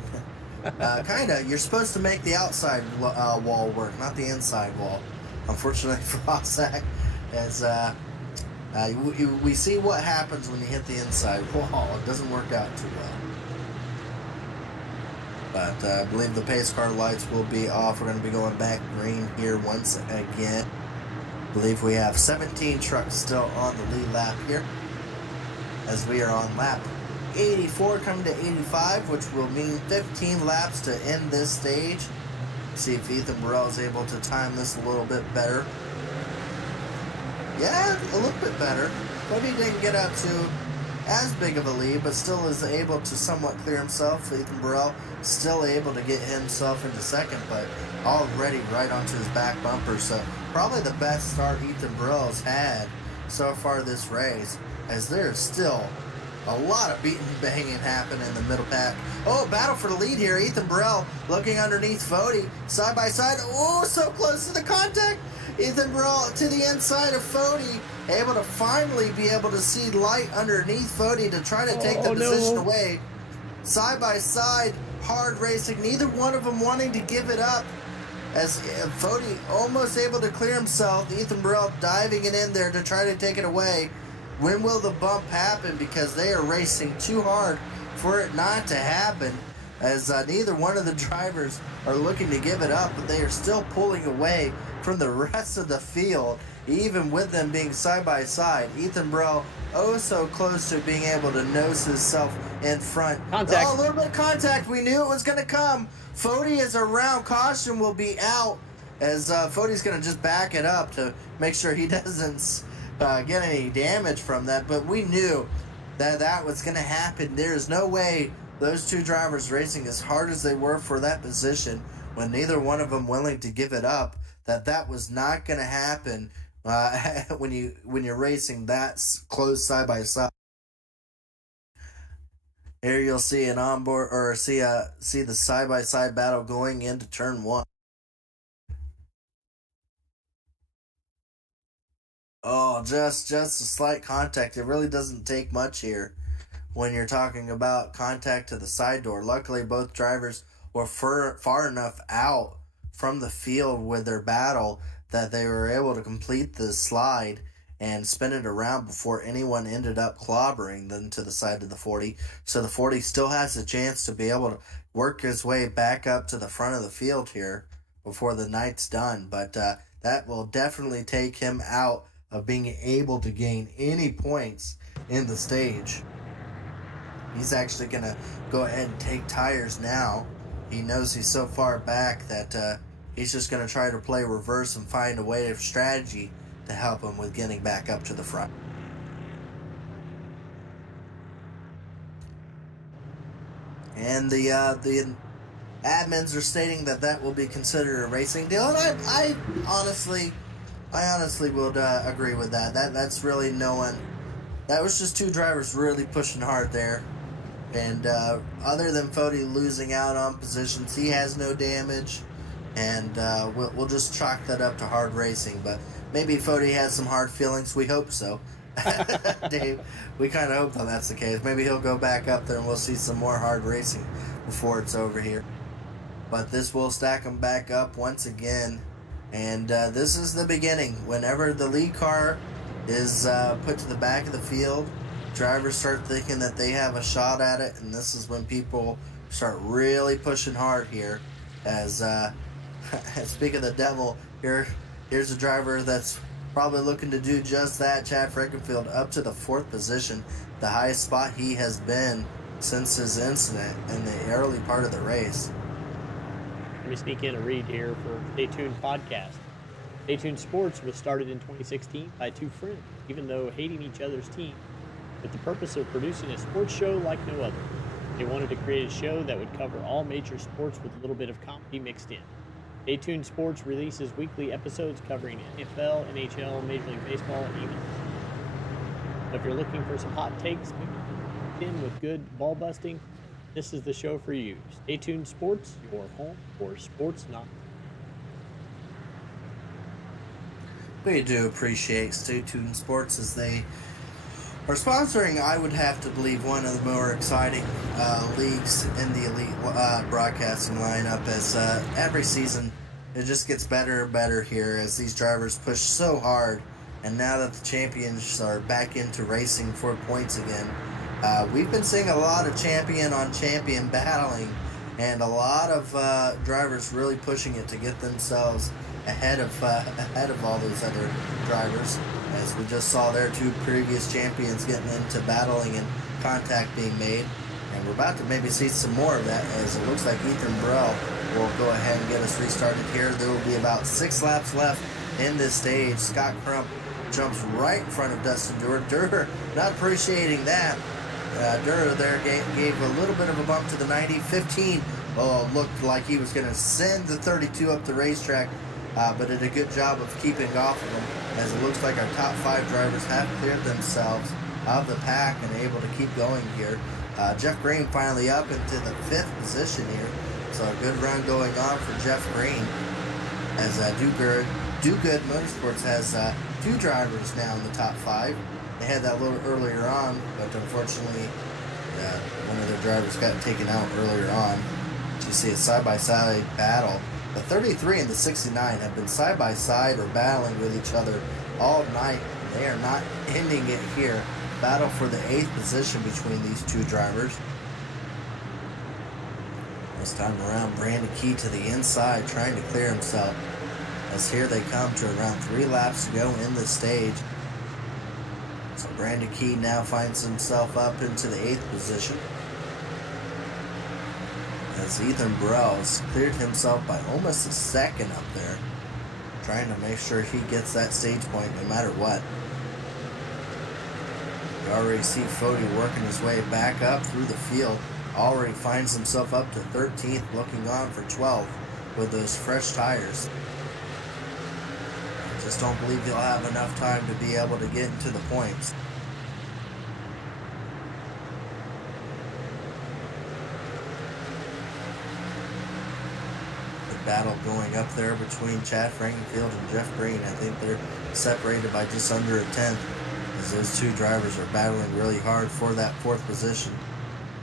Kinda. You're supposed to make the outside wall work, not the inside wall. Unfortunately for Hossack, as we see what happens when you hit the inside wall. It doesn't work out too well. But I believe the pace car lights will be off. We're going to be going back green here once again. I believe we have 17 trucks still on the lead lap here, as we are on lap 84 coming to 85, which will mean 15 laps to end this stage. See if Ethan Burrell is able to time this a little bit better. Yeah, a little bit better. Maybe he didn't get up to as big of a lead, but still is able to somewhat clear himself. Ethan Burrell still able to get himself into second, but already right onto his back bumper. So probably the best start Ethan Burrell's had so far this race, as there's still a lot of beating and banging happening in the middle pack. Oh, battle for the lead here. Ethan Burrell looking underneath Fody, side by side. Oh, so close to the contact. Ethan Burrell to the inside of Fody, able to finally be able to see light underneath Fody to try to take the position away. Side by side, hard racing. Neither one of them wanting to give it up. As Fody almost able to clear himself. Ethan Burrell diving it in there to try to take it away. When will the bump happen? Because they are racing too hard for it not to happen. As neither one of the drivers are looking to give it up, but they are still pulling away from the rest of the field, even with them being side by side. Ethan Burrell oh so close to being able to nose himself in front. Contact. Oh, a little bit of contact. We knew it was going to come. Fody is around. Caution will be out, as Fody's going to just back it up to make sure he doesn't get any damage from that. But we knew that that was going to happen. There is no way those two drivers racing as hard as they were for that position, when neither one of them willing to give it up, that was not going to happen when you're racing that close side by side. Here you'll see an onboard, or see the side by side battle going into turn one. Oh, just a slight contact. It really doesn't take much here when you're talking about contact to the side door. Luckily, both drivers were far enough out from the field with their battle that they were able to complete the slide and spin it around before anyone ended up clobbering them to the side of the 40. So the 40 still has a chance to be able to work his way back up to the front of the field here before the night's done. But that will definitely take him out of being able to gain any points in the stage. He's actually going to go ahead and take tires now. He knows he's so far back that he's just going to try to play reverse and find a way of strategy to help him with getting back up to the front. And the admins are stating that will be considered a racing deal, and I honestly would agree with that. That's really no one. That was just two drivers really pushing hard there. And other than Fody losing out on positions, he has no damage. And we'll just chalk that up to hard racing. But maybe Fody has some hard feelings. We hope so. Dave, we kind of hope that that's the case. Maybe he'll go back up there and we'll see some more hard racing before it's over here. But this will stack them back up once again. And this is the beginning. Whenever the lead car is put to the back of the field, drivers start thinking that they have a shot at it. And this is when people start really pushing hard here. As speak of the devil, here's a driver that's probably looking to do just that. Chad Frankenfield up to the 4th position, the highest spot he has been since his incident in the early part of the race. Let me sneak in a read here for Stay Tuned podcast. Stay Tuned Sports was started in 2016 by two friends, even though hating each other's team, with the purpose of producing a sports show like no other. They wanted to create a show that would cover all major sports with a little bit of comedy mixed in. Stay Tuned Sports releases weekly episodes covering NFL, NHL, Major League Baseball, and even. So if you're looking for some hot takes mixed in with good ball busting, this is the show for you. Stay Tuned Sports, your home for sports knowledge. We do appreciate Stay Tuned Sports as they are sponsoring, I would have to believe, one of the more exciting leagues in the elite broadcasting lineup, as every season it just gets better and better here as these drivers push so hard. And now that the champions are back into racing for points again, we've been seeing a lot of champion on champion battling, and a lot of drivers really pushing it to get themselves ahead of all those other drivers. As we just saw there, two previous champions getting into battling and contact being made. And we're about to maybe see some more of that, as it looks like Ethan Burrell will go ahead and get us restarted here. There will be about 6 laps left in this stage. Scott Crump jumps right in front of Dustin Durer. Durer not appreciating that. Durer there gave a little bit of a bump to the 90-15. Oh, looked like he was going to send the 32 up the racetrack. But did a good job of keeping off of them, as it looks like our top 5 drivers have cleared themselves of the pack and able to keep going here. Jeff Green finally up into the 5th position here, so a good run going on for Jeff Green, as Do Good Motorsports has 2 drivers now in the top 5. They had that a little earlier on, but unfortunately one of their drivers got taken out earlier on. You see a side-by-side battle. The 33 and the 69 have been side-by-side or battling with each other all night. They are not ending it here. Battle for the 8th position between these 2 drivers. This time around, Brandon Key to the inside, trying to clear himself. As here they come to around 3 laps to go in the stage. So Brandon Key now finds himself up into the 8th position, as Ethan Burrell has cleared himself by almost a second up there, trying to make sure he gets that stage point no matter what. We already see Fody working his way back up through the field, already finds himself up to 13th, looking on for 12th with those fresh tires. I just don't believe he'll have enough time to be able to get into the points. Battle going up there between Chad Frankenfield and Jeff Green. I think they're separated by just under a tenth, as those 2 drivers are battling really hard for that 4th position.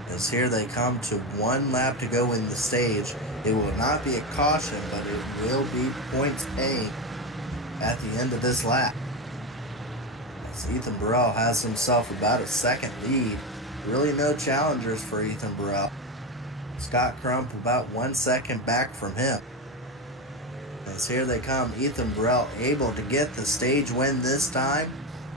As here they come to 1 lap to go in the stage. It will not be a caution, but it will be points paid at the end of this lap. As Ethan Burrell has himself about a second lead. Really no challengers for Ethan Burrell. Scott Crump about 1 second back from him. As here they come, Ethan Burrell able to get the stage win this time.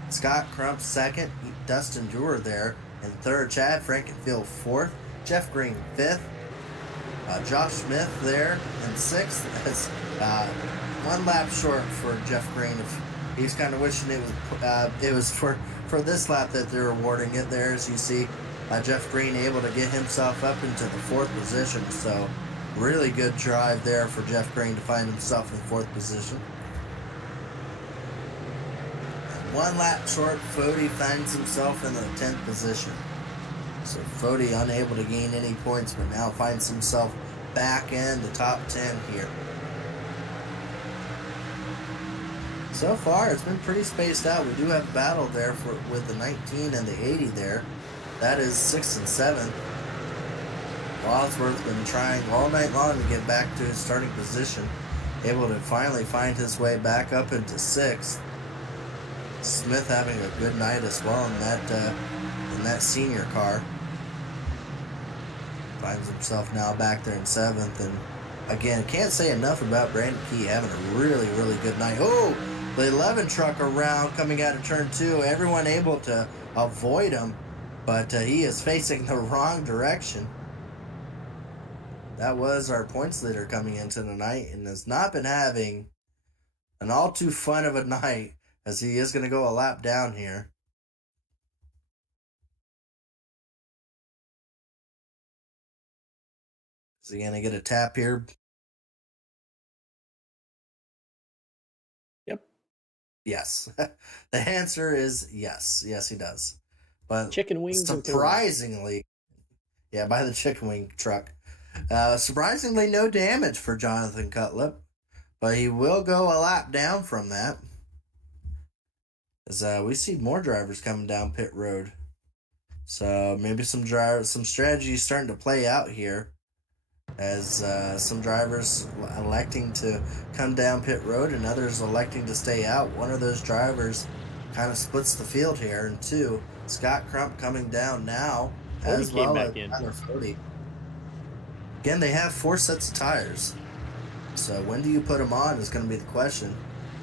Scott Crump 2nd, Dustin Durer there in 3rd, Chad Frankenfield 4th, Jeff Green 5th, Josh Smith there in 6th. That's 1 lap short for Jeff Green. He's kind of wishing it was for this lap that they're awarding it there, as you see. Jeff Green able to get himself up into the 4th position, so really good drive there for Jeff Green to find himself in 4th position. And 1 lap short, Fody finds himself in the 10th position. So Fody unable to gain any points, but now finds himself back in the top 10 here. So far, it's been pretty spaced out. We do have a battle there with the 19 and the 80 there. That is 6 and 7. Wadsworth's been trying all night long to get back to his starting position, able to finally find his way back up into 6th. Smith having a good night as well in that senior car. Finds himself now back there in 7th, and again, can't say enough about Brandon Key having a really, really good night. Oh, the 11 truck around coming out of turn 2. Everyone able to avoid him, but he is facing the wrong direction. That was our points leader coming into the night and has not been having an all too fun of a night, as he is going to go a lap down here. Is he going to get a tap here? Yep. Yes. The answer is yes. Yes, he does. But chicken wings, surprisingly, yeah, by the chicken wing truck. Surprisingly, no damage for Jonathan Cutlip, but he will go a lap down from that. As we see more drivers coming down pit road, so maybe some strategy starting to play out here, as some drivers electing to come down pit road and others electing to stay out. One of those drivers kind of splits the field here in two. Scott Crump coming down now, as well as Tyler Fody. Again, they have 4 sets of tires, so when do you put them on is going to be the question.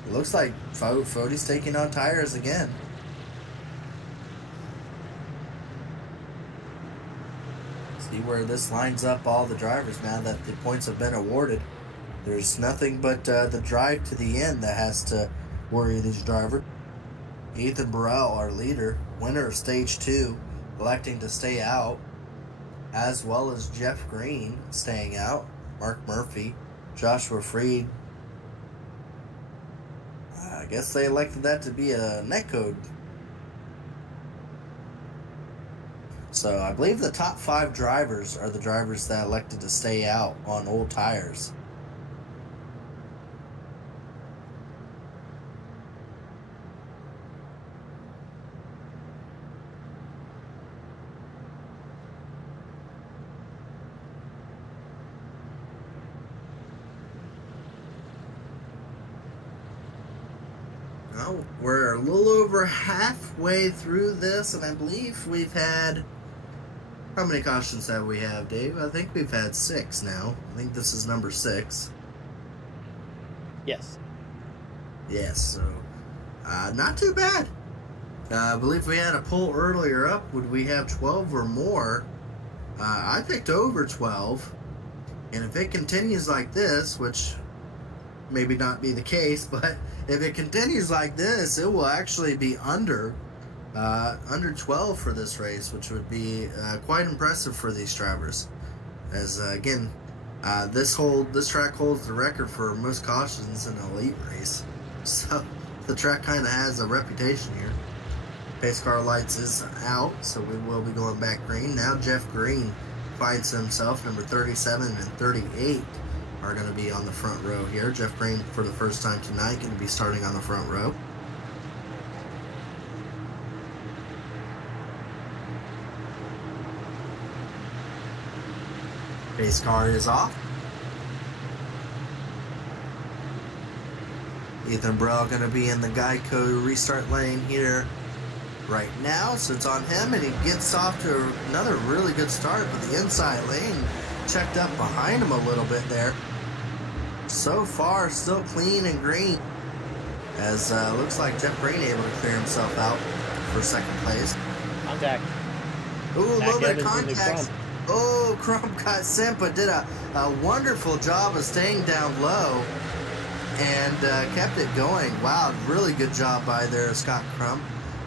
It looks like Fody's taking on tires again. See where this lines up all the drivers now that the points have been awarded. There's nothing but the drive to the end that has to worry these drivers. Ethan Burrell, our leader, winner of stage 2, electing to stay out, as well as Jeff Green staying out, Mark Murphy, Joshua Freed. I guess they elected that to be a netcode. So I believe the top 5 drivers are the drivers that elected to stay out on old tires. Well, we're a little over halfway through this, and I believe we've had... How many cautions have we had, Dave? I think we've had 6 now. I think this is number 6. Yes. Yes, so not too bad. I believe we had a poll earlier up. Would we have 12 or more? I picked over 12. And if it continues like this, which maybe not be the case, but if it continues like this, it will actually be under 12 for this race, which would be quite impressive for these drivers. As again, this track holds the record for most cautions in an elite race, so the track kind of has a reputation here. Pace car lights is out, so we will be going back green. Now Jeff Green finds himself, number 37 and 38 are going to be on the front row here. Jeff Green, for the first time tonight, going to be starting on the front row. Pace car is off. Ethan Burrell going to be in the Geico restart lane here right now, so it's on him, and he gets off to another really good start, but the inside lane checked up behind him a little bit there. So far, still clean and green, as looks like Jeff Green able to clear himself out for second place. Contact. Ooh, a little bit of contact. Oh, Crump got sent, but did a wonderful job of staying down low and kept it going. Wow, really good job by there, Scott Crump.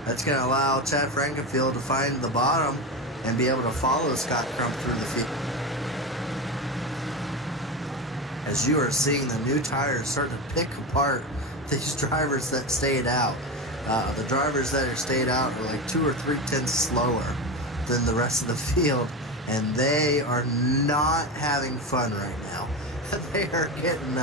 That's going to allow Chad Frankenfield to find the bottom and be able to follow Scott Crump through the field. As you are seeing the new tires starting to pick apart these drivers that stayed out. The drivers that are stayed out are like 2 or 3 tenths slower than the rest of the field, and they are not having fun right now. They are getting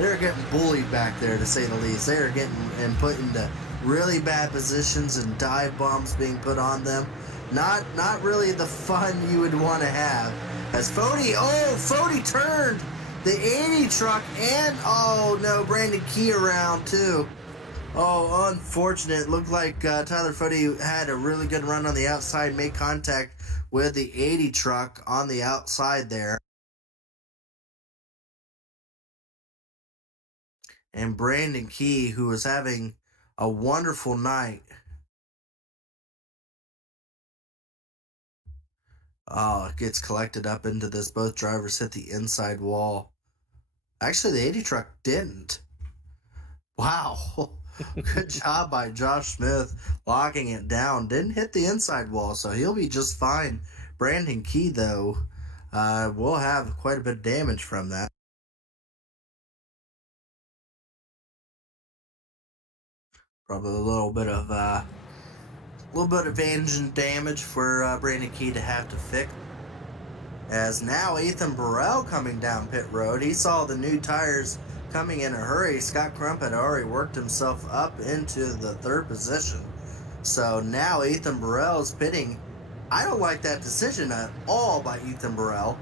they're getting bullied back there, to say the least. They are getting and put into really bad positions and dive bombs being put on them. Not really the fun you would want to have. As Fody turned the 80 truck, and oh no, Brandon Key around too. Oh, unfortunate. Looked like Tyler Fody had a really good run on the outside, made contact with the 80 truck on the outside there. And Brandon Key, who was having a wonderful night. Oh, it gets collected up into this. Both drivers hit the inside wall. Actually, the 80 truck didn't. Wow. Good job by Josh Smith locking it down. Didn't hit the inside wall, so he'll be just fine. Brandon Key, though, will have quite a bit of damage from that. Probably a little bit of engine damage for Brandon Key to have to fix. As now Ethan Burrell coming down pit road, he saw the new tires coming in a hurry. Scott Crump had already worked himself up into the third position. So now Ethan Burrell is pitting. I don't like that decision at all by Ethan Burrell,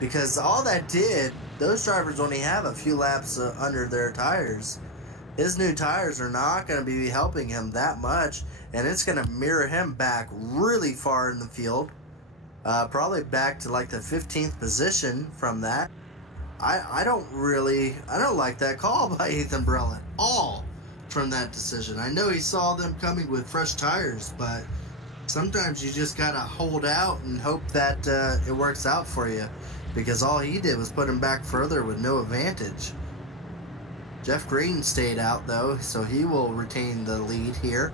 because all that did, those drivers only have a few laps under their tires. His new tires are not going to be helping him that much, and it's going to mirror him back really far in the field. Probably back to like the 15th position from that. I don't like that call by Ethan Burrell at all from that decision. I know he saw them coming with fresh tires, but sometimes you just got to hold out and hope that it works out for you, because all he did was put him back further with no advantage. Jeff Green stayed out, though, so he will retain the lead here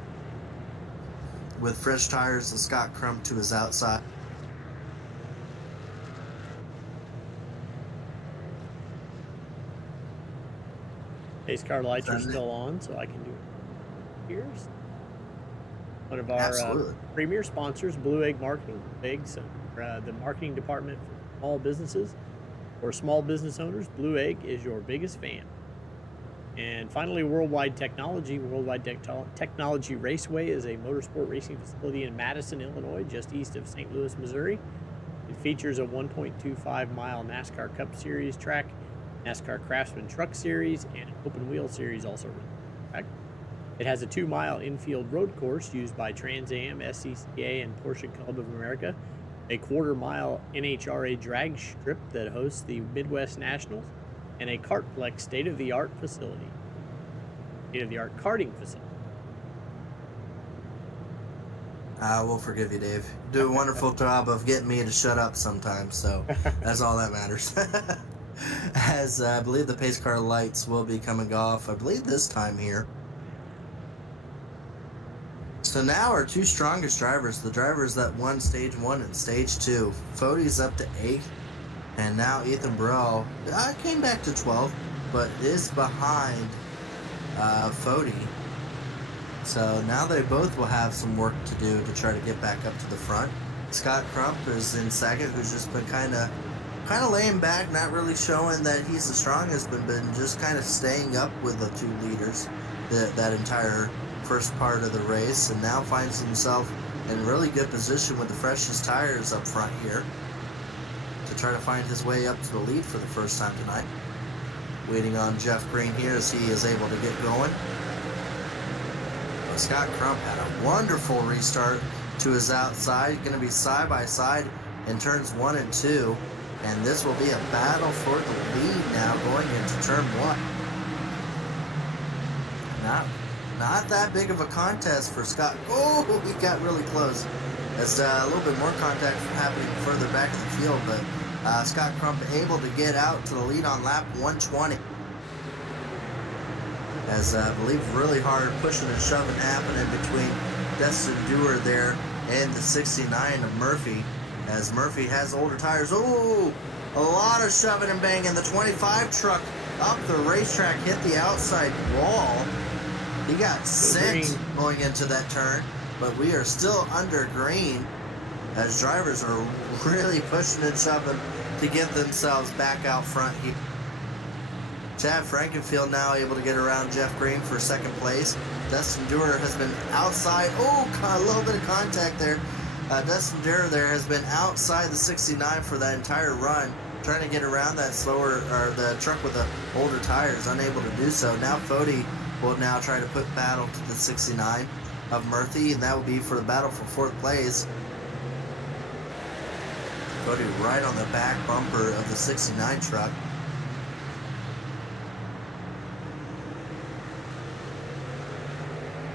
with fresh tires and Scott Crump to his outside. Pace car lights are still on, so I can do it. Here's one of our premier sponsors, Blue Egg Marketing. Eggs, the marketing department for small businesses or small business owners. Blue Egg is your biggest fan. And finally, Worldwide Technology. Worldwide Technology Raceway is a motorsport racing facility in Madison, Illinois, just east of St. Louis, Missouri. It features a 1.25-mile NASCAR Cup Series track, NASCAR Craftsman Truck Series, and an open wheel series also. It has a 2-mile infield road course used by Trans Am, SCCA, and Porsche Club of America, a 1/4-mile NHRA drag strip that hosts the Midwest Nationals, and a Kartplex state-of-the-art facility. State-of-the-art karting facility. We'll forgive you, Dave. You do a wonderful job of getting me to shut up sometimes, so that's all that matters. As I believe the pace car lights will be coming off, I believe this time here. So now our two strongest drivers, the drivers that won Stage 1 and Stage 2. Fody's up to 8. And now Ethan Burrell came back to 12, but is behind Fody. So now they both will have some work to do to try to get back up to the front. Scott Crump is in second, who's just been kind of laying back, not really showing that he's the strongest, but been just kind of staying up with the two leaders that entire first part of the race, and now finds himself in really good position with the freshest tires up front here, to try to find his way up to the lead for the first time tonight. Waiting on Jeff Green here as he is able to get going. But Scott Crump had a wonderful restart to his outside. Going to be side by side in turns 1 and 2. And this will be a battle for the lead now going into turn 1. Not that big of a contest for Scott. Oh, he got really close. There's a little bit more contact happening further back in the field, but Scott Crump able to get out to the lead on lap 120. As I believe really hard pushing and shoving happening between Destin Dewar there and the 69 of Murphy, as Murphy has older tires. Oh, a lot of shoving and banging. The 25 truck up the racetrack hit the outside wall. He got sent going into that turn, but we are still under green as drivers are really pushing and shoving to get themselves back out front here. Chad Frankenfield now able to get around Jeff Green for second place. Dustin Dewar has been outside. Oh, a little bit of contact there. Dustin Dewar there has been outside the 69 for that entire run, trying to get around that slower, or the truck with the older tires, unable to do so. Now Fody will now try to put battle to the 69 of Murphy, and that will be for the battle for fourth place. Fody right on the back bumper of the 69 truck.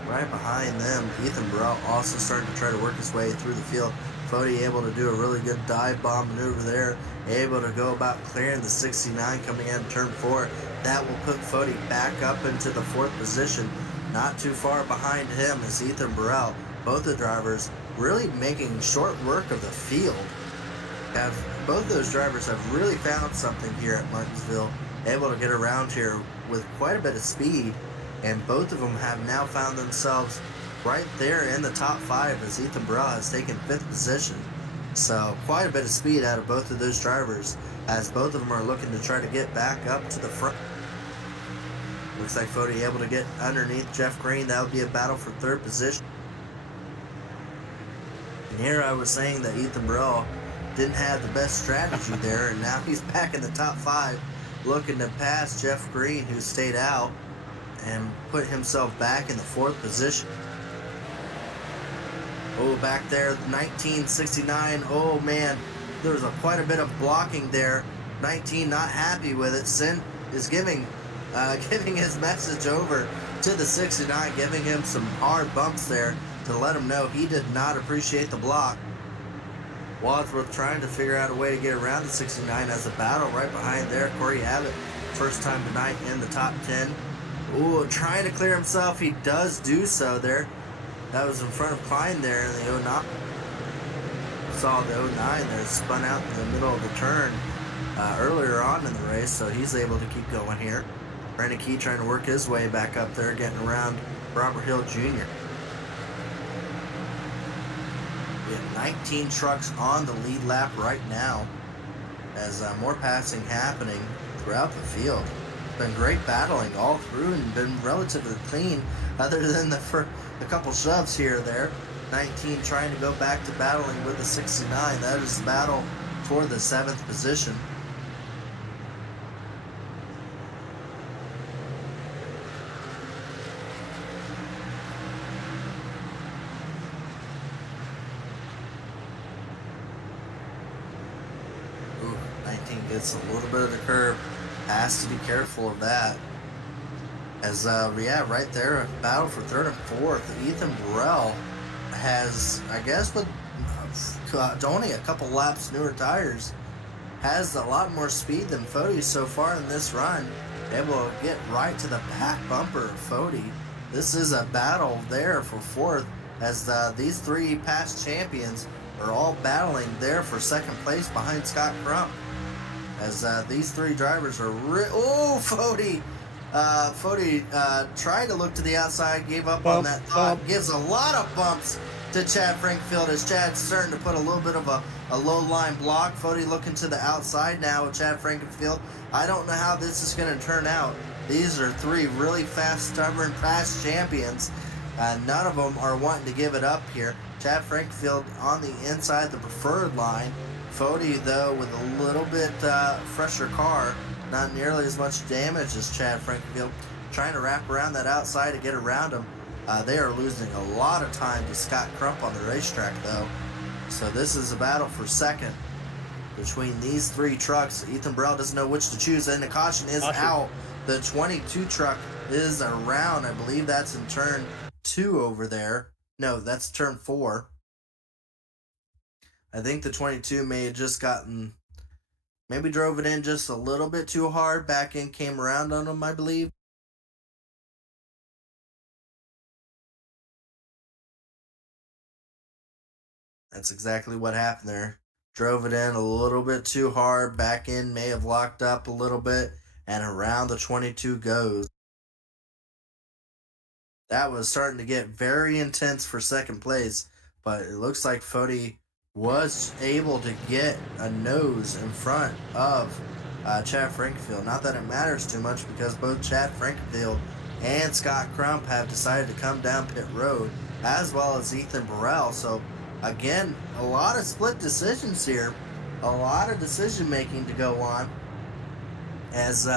Right behind them, Ethan Burrell also starting to try to work his way through the field. Fody able to do a really good dive bomb maneuver there, able to go about clearing the 69 coming in turn 4. That will put Fody back up into the fourth position. Not too far behind him is Ethan Burrell. Both the drivers really making short work of the field. Both those drivers have really found something here at Martinsville, able to get around here with quite a bit of speed. And both of them have now found themselves right there in the top 5 as Ethan Burrell has taken 5th position. So quite a bit of speed out of both of those drivers as both of them are looking to try to get back up to the front. Looks like Fody able to get underneath Jeff Green. That would be a battle for 3rd position. And here I was saying that Ethan Burrell didn't have the best strategy there, and now he's back in the top 5 looking to pass Jeff Green, who stayed out, and put himself back in the 4th position. Oh, back there, 1969. Oh, man, there's quite a bit of blocking there. 19 not happy with it. Sin is giving his message over to the 69, giving him some hard bumps there to let him know he did not appreciate the block. Wadsworth trying to figure out a way to get around the 69 as a battle right behind there. Corey Abbott, first time tonight in the top 10. Ooh, trying to clear himself. He does do so there. That was in front of Klein there in the 09. Saw the 09 there spun out in the middle of the turn earlier on in the race, so he's able to keep going here. Brandon Key trying to work his way back up there, getting around Robert Hill Jr. We have 19 trucks on the lead lap right now as more passing happening throughout the field. Been great battling all through and been relatively clean other than a couple shoves here or there. 19 trying to go back to battling with the 69. That is the battle for the 7th position. Ooh, 19 gets a little bit of the curb. Has to be careful of that. As, yeah, right there, battle for 3rd and 4th. Ethan Burrell has, I guess, with only a couple laps newer tires, has a lot more speed than Fody so far in this run. Able to get right to the back bumper of Fody. This is a battle there for 4th as these 3 past champions are all battling there for 2nd place behind Scott Crump. As these 3 drivers are Fody! Fody tried to look to the outside, gave up on that thought. Gives a lot of bumps to Chad Frankfield as Chad's starting to put a little bit of a low line block. Fody looking to the outside now with Chad Frankfield. I don't know how this is going to turn out. These are 3 really fast, stubborn, fast champions. None of them are wanting to give it up here. Chad Frankfield on the inside, the preferred line. Fody, though, with a little bit fresher car, not nearly as much damage as Chad Frankfield. Trying to wrap around that outside to get around him. They are losing a lot of time to Scott Crump on the racetrack, though. So this is a battle for 2nd between these 3 trucks. Ethan Burrell doesn't know which to choose, and the caution is out. The 22 truck is around. I believe that's in turn 2 over there. No, that's turn 4. I think the 22 may have just gotten, maybe drove it in just a little bit too hard. Back in, came around on him, I believe. That's exactly what happened there. Drove it in a little bit too hard. Back in may have locked up a little bit, and around the 22 goes. That was starting to get very intense for 2nd place, but it looks like Fody was able to get a nose in front of Chad Frankenfield. Not that it matters too much because both Chad Frankenfield and Scott Crump have decided to come down pit road, as well as Ethan Burrell. So, again, a lot of split decisions here. A lot of decision making to go on. As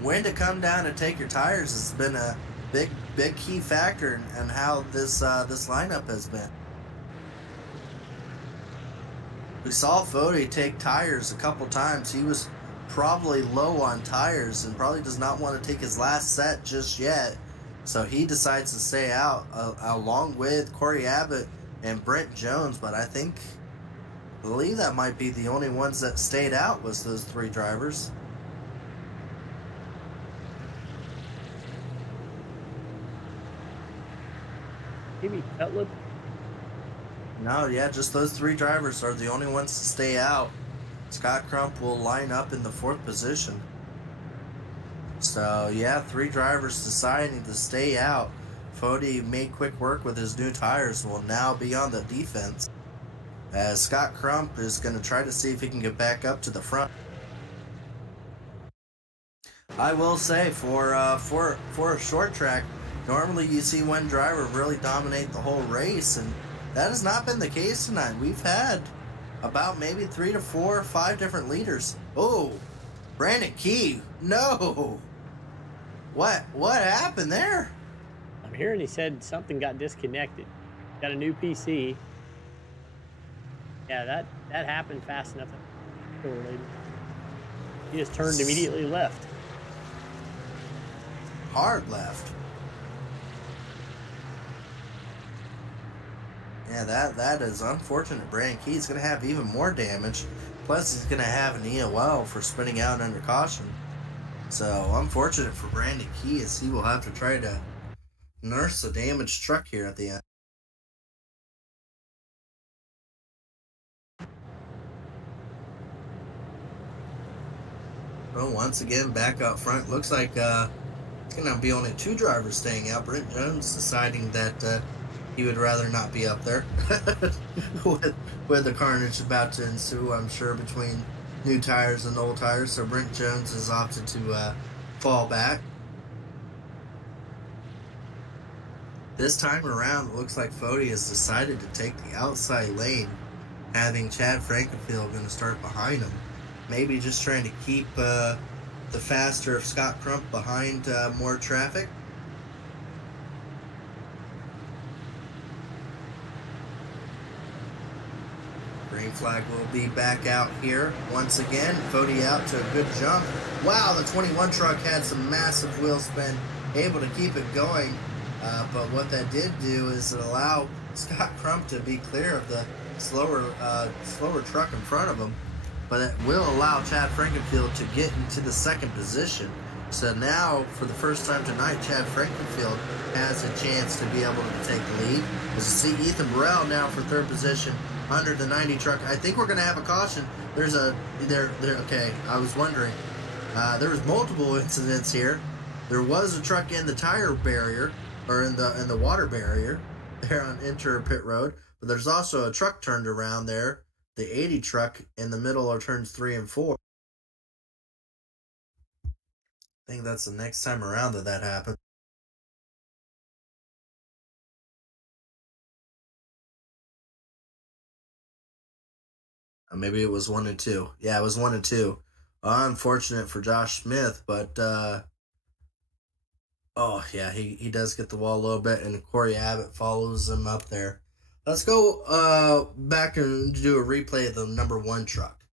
when to come down and take your tires has been a big key factor in how this lineup has been. We saw Fody take tires a couple times. He was probably low on tires and probably does not want to take his last set just yet. So he decides to stay out along with Corey Abbott and Brent Jones. But I believe that might be the only ones that stayed out was those three drivers. Maybe Cutlip. No, yeah, just those three drivers are the only ones to stay out. Scott Crump will line up in the 4th position. So, yeah, 3 drivers deciding to stay out. Fody made quick work with his new tires, will now be on the defense, as Scott Crump is going to try to see if he can get back up to the front. I will say, for a short track, normally you see one driver really dominate the whole race, and that has not been the case tonight. We've had about maybe 3 to 4 or 5 different leaders. Oh, Brandon Key, no. What happened there? I'm hearing he said something got disconnected. Got a new PC. Yeah, that happened fast enough. He just turned immediately left. Hard left. Yeah, that is unfortunate. Brandon Key's going to have even more damage. Plus, he's going to have an EOL for spinning out under caution. So, unfortunate for Brandon Key, as he will have to try to nurse a damaged truck here at the end. Well, once again, back up front. Looks like it's going to be only 2 drivers staying out. Brent Jones deciding that he would rather not be up there with the carnage about to ensue, I'm sure, between new tires and old tires. So Brent Jones has opted to fall back. This time around, it looks like Fody has decided to take the outside lane, having Chad Frankenfield going to start behind him. Maybe just trying to keep the faster of Scott Crump behind more traffic. Green flag will be back out here once again. Fody out to a good jump. Wow, the 21 truck had some massive wheel spin, able to keep it going. But what that did do is it allow Scott Crump to be clear of the slower truck in front of him. But it will allow Chad Frankenfield to get into the 2nd position. So now, for the first time tonight, Chad Frankenfield has a chance to be able to take the lead. As you see Ethan Burrell now for 3rd position under the 90 truck. I think we're going to have a caution. Okay, I was wondering. There was multiple incidents here. There was a truck in the tire barrier, or in the water barrier there on Inter Pit Road. But there's also a truck turned around there. The 80 truck in the middle of turns 3 and 4. I think that's the next time around that happens. Maybe it was 1 and 2. Yeah, it was 1 and 2. Unfortunate for Josh Smith, but oh yeah, he does get the wall a little bit, and Corey Abbott follows him up there. Let's go back and do a replay of the number 1 truck.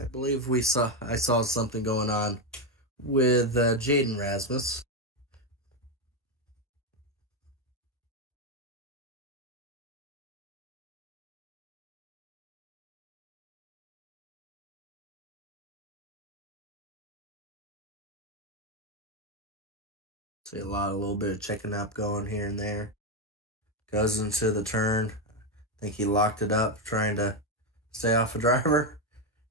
I believe I saw something going on with Jaden Rasmus. See a little bit of checking up going here and there. Goes into the turn. I think he locked it up, trying to stay off a driver.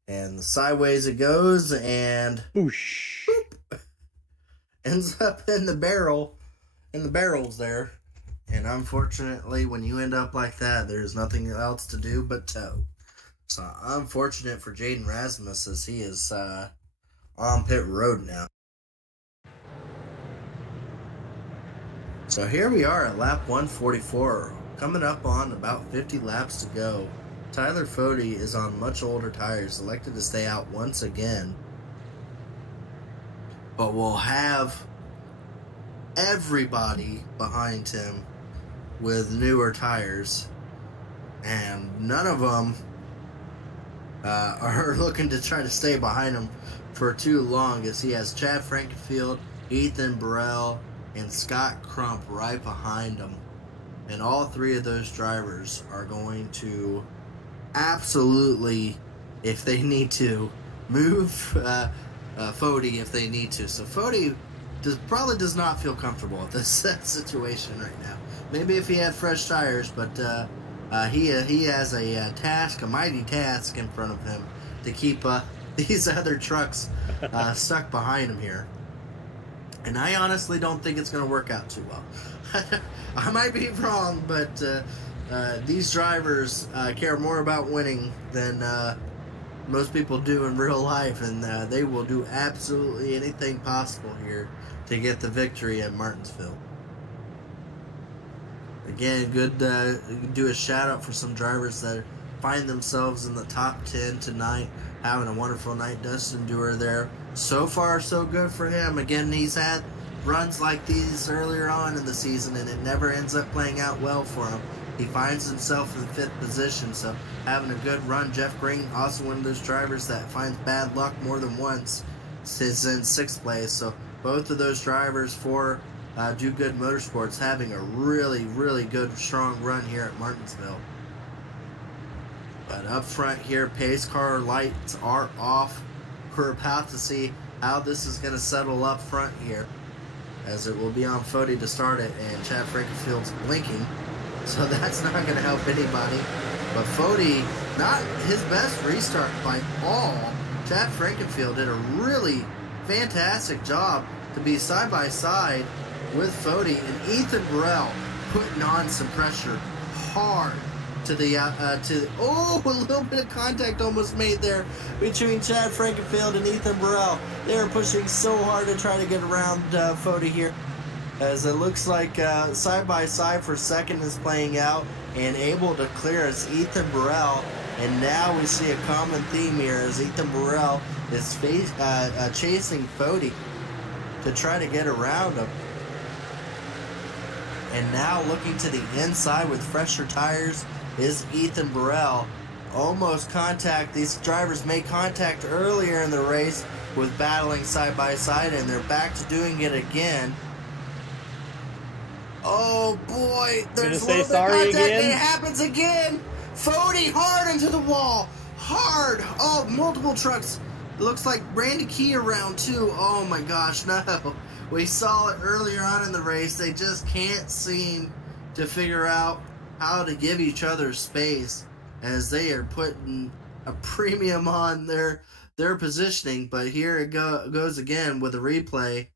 And sideways it goes, and Boosh. Boop, ends up in the barrels there. And unfortunately, when you end up like that, there's nothing else to do but tow. So unfortunate for Jaden Rasmus as he is on pit road now. So here we are at lap 144, coming up on about 50 laps to go. Tyler Fody is on much older tires, elected to stay out once again. But we'll have everybody behind him with newer tires, and none of them are looking to try to stay behind him for too long, as he has Chad Frankenfield, Ethan Burrell, and Scott Crump right behind him. And all three of those drivers are going to absolutely, if they need to, move Fody if they need to. So Fody probably does not feel comfortable with this situation right now. Maybe if he had fresh tires, but he has a mighty task in front of him to keep these other trucks stuck behind him here. And I honestly don't think it's going to work out too well. I might be wrong, but these drivers care more about winning than most people do in real life, and they will do absolutely anything possible here to get the victory at Martinsville. Again, good do a shout out for some drivers that find themselves in the top 10 tonight, having a wonderful night. Dustin Dewar there. So far, so good for him. Again, he's had runs like these earlier on in the season, and it never ends up playing out well for him. He finds himself in 5th position, so having a good run. Jeff Green, also one of those drivers that finds bad luck more than once, is in 6th place. So both of those drivers for Do Good Motorsports having a really, really good, strong run here at Martinsville. But up front here, pace car lights are off. We're about to see how this is going to settle up front here, as it will be on Fody to start it, and Chad Frankenfield's blinking, so that's not going to help anybody. But Fody, not his best restart by all. Chad Frankenfield did a really fantastic job to be side by side with Fody, and Ethan Burrell putting on some pressure hard to the a little bit of contact almost made there between Chad Frankenfield and Ethan Burrell. They are pushing so hard to try to get around Fody here, as it looks like side by side for second is playing out, and able to clear is Ethan Burrell. And now we see a common theme here as Ethan Burrell is chasing Fody to try to get around him. And now looking to the inside with fresher tires is Ethan Burrell. Almost contact. These drivers made contact earlier in the race with battling side by side, and they're back to doing it again. Oh boy, there's a little bit of contact, and it happens again. Fody hard into the wall. Hard. Oh, multiple trucks. It looks like Randy Key around too. Oh my gosh, no. We saw it earlier on in the race. They just can't seem to figure out how to give each other space, as they are putting a premium on their positioning. But here it goes again with a replay.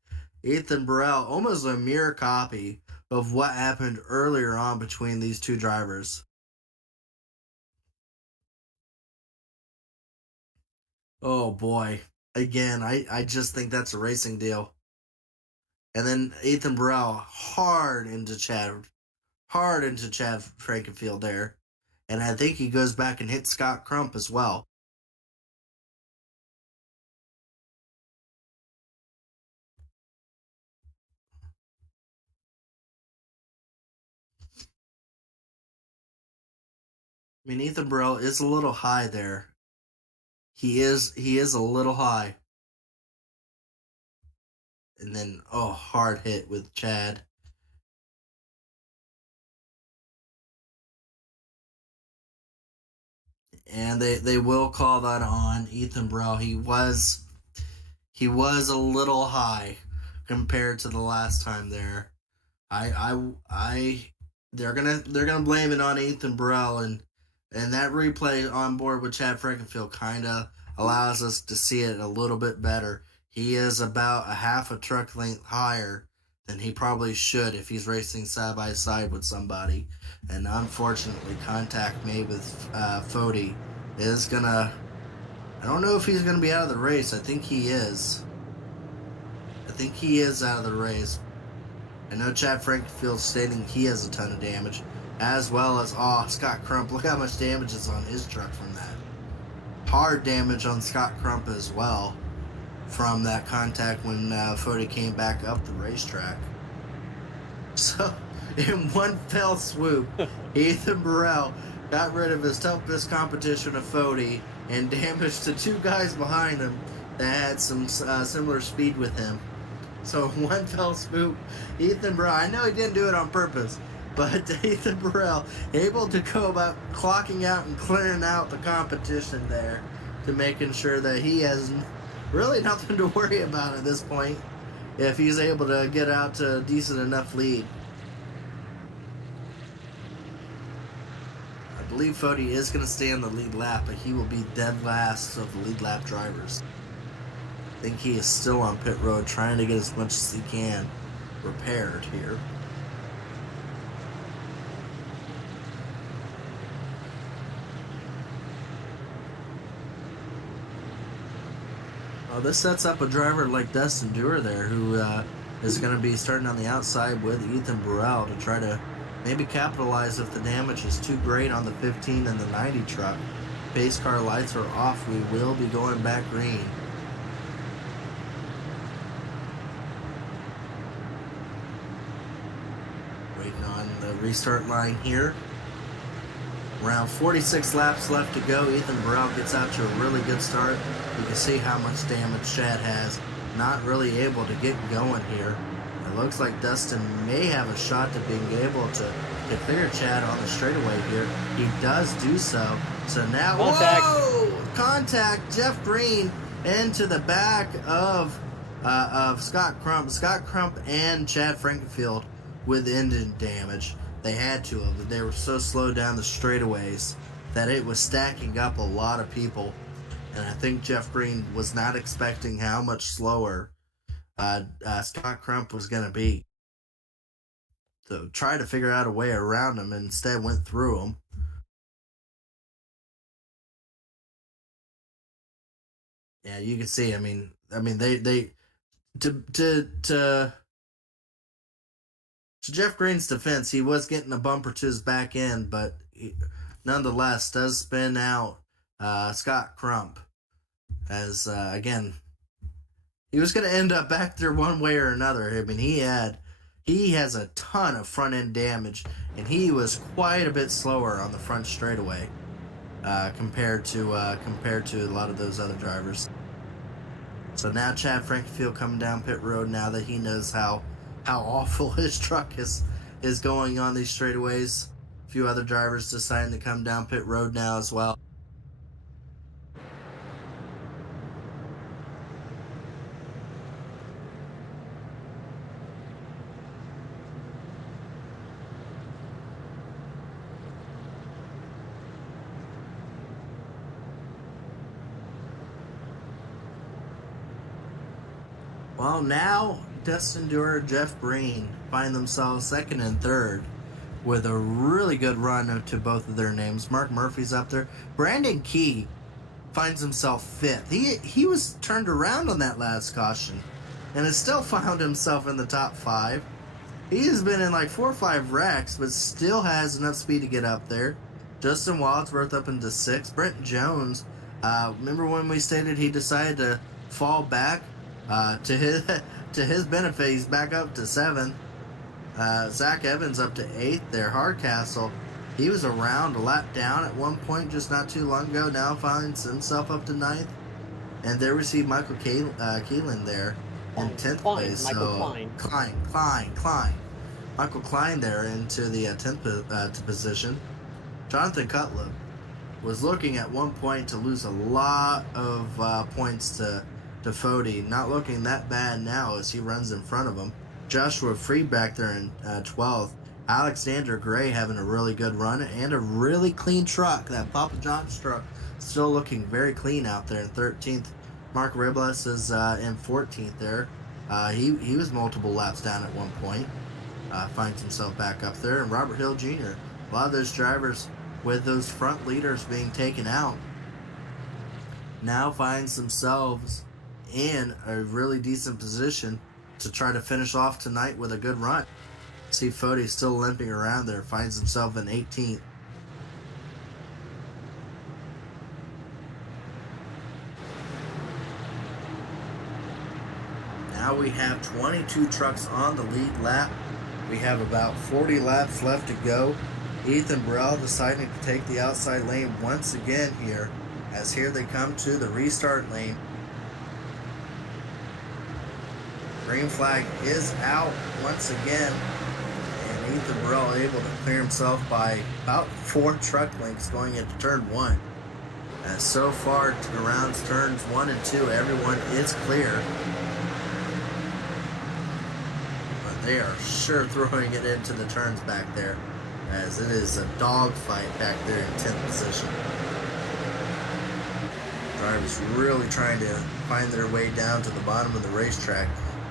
Ethan Burrell, almost a mirror copy of what happened earlier on between these two drivers. Oh boy. Again, I just think that's a racing deal. And then Ethan Burrell hard into Chad Frankenfield there. And I think he goes back and hits Scott Crump as well. I mean, Ethan Burrell is a little high there. He is a little high. And then, hard hit with Chad. And they will call that on Ethan Burrell. He was a little high compared to the last time there. They're gonna blame it on Ethan Burrell, and that replay on board with Chad Frankenfield kind of allows us to see it a little bit better. He is about a half a truck length higher than he probably should if he's racing side by side with somebody. And unfortunately, contact made with Fody is gonna. I don't know if he's gonna be out of the race. I think he is. I think he is out of the race. I know Chad Frankfield's stating he has a ton of damage, as well as Scott Crump. Look how much damage is on his truck from that. Hard damage on Scott Crump as well from that contact when Fody came back up the racetrack. So, in one fell swoop, Ethan Burrell got rid of his toughest competition of Fody and damaged the two guys behind him that had some similar speed with him. So, in one fell swoop, Ethan Burrell, I know he didn't do it on purpose, but Ethan Burrell able to go about clocking out and clearing out the competition there to making sure that he has really nothing to worry about at this point if he's able to get out to a decent enough lead. I believe Fody is going to stay in the lead lap, but he will be dead last of the lead lap drivers. I think he is still on pit road trying to get as much as he can repaired here. This sets up a driver like Dustin Dewar there, who is going to be starting on the outside with Ethan Burrell to try to maybe capitalize if the damage is too great on the 15 and the 90 truck. Pace car lights are off. We will be going back green. Waiting on the restart line here. Around 46 laps left to go. Ethan Burrell gets out to a really good start. You can see how much damage Chad has. Not really able to get going here. It looks like Dustin may have a shot to being able to clear Chad on the straightaway here. He does do so. So now, contact. Whoa! Contact. Jeff Green into the back of Scott Crump. Scott Crump and Chad Frankenfield with engine damage. They had to have. They were so slow down the straightaways that it was stacking up a lot of people. And I think Jeff Green was not expecting how much slower Scott Crump was going to be. So tried to figure out a way around him and instead went through him. Yeah, you can see. I mean, they to Jeff Green's defense, he was getting a bumper to his back end, but he, nonetheless does spin out Scott Crump. As again, he was going to end up back there one way or another. I mean, he has a ton of front end damage, and he was quite a bit slower on the front straightaway compared to a lot of those other drivers. So now Chad Frankenfield coming down pit road now that he knows how awful his truck is going on these straightaways. A few other drivers deciding to come down pit road now as well. Well, now Dustin Dewar, Jeff Green find themselves second and third with a really good run to both of their names. Mark Murphy's up there. Brandon Key finds himself fifth. He was turned around on that last caution and has still found himself in the top five. He has been in like 4 or 5 wrecks, but still has enough speed to get up there. Justin Wadsworth up into 6th. Brent Jones, remember when we stated he decided to fall back? To his benefit, he's back up to 7th. Zach Evans up to 8th there. Hardcastle, he was around a lap down at one point just not too long ago. Now finds himself up to 9th. And there we see Michael Keelan there in 10th place. Michael Klein. Michael Klein there into the 10th position. Jonathan Cutlip was looking at one point to lose a lot of points to Fody. Not looking that bad now as he runs in front of him. Joshua Freed back there in 12th. Alexander Gray having a really good run and a really clean truck. That Papa John's truck still looking very clean out there in 13th. Mark Ribles is in 14th there. He was multiple laps down at one point. Finds himself back up there. And Robert Hill Jr. A lot of those drivers with those front leaders being taken out now finds themselves in a really decent position to try to finish off tonight with a good run. See Fody still limping around there, finds himself in 18th. Now we have 22 trucks on the lead lap. We have about 40 laps left to go. Ethan Burrell deciding to take the outside lane once again here, as here they come to the restart lane. Green flag is out once again, and Ethan Burrell able to clear himself by about 4 truck lengths going into turn 1. As so far to the rounds turns 1 and 2, everyone is clear. But they are sure throwing it into the turns back there, as it is a dogfight back there in 10th position. Drivers really trying to find their way down to the bottom of the racetrack.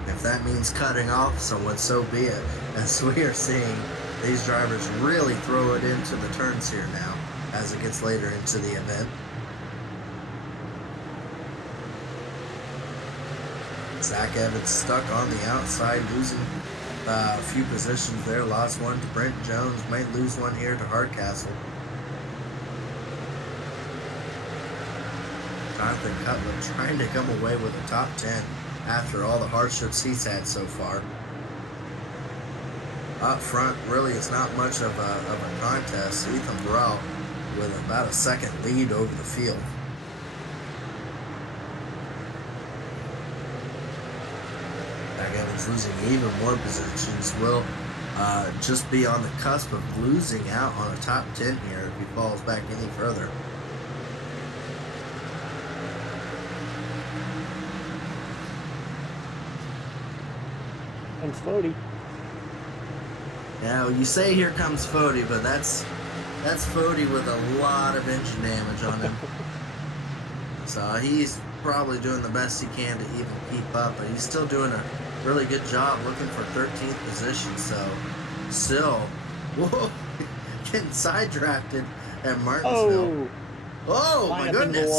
If that means cutting off someone, so be it. As we are seeing these drivers really throw it into the turns here now as it gets later into the event. Zach Evans stuck on the outside, losing a few positions there. Lost one to Brent Jones. Might lose one here to Hardcastle. Jonathan Cutler trying to come away with a top 10 after all the hardships he's had so far. Up front, really, it's not much of a contest. Ethan Burrell with about a second lead over the field. Zach Evans losing even more positions. Will just be on the cusp of losing out on a top 10 here if he falls back any further. Comes Fody. Now you say here comes Fody, but that's Fody with a lot of engine damage on him. So he's probably doing the best he can to even keep up, but he's still doing a really good job looking for 13th position. So still, whoa, getting side drafted at Martinsville. Oh my goodness!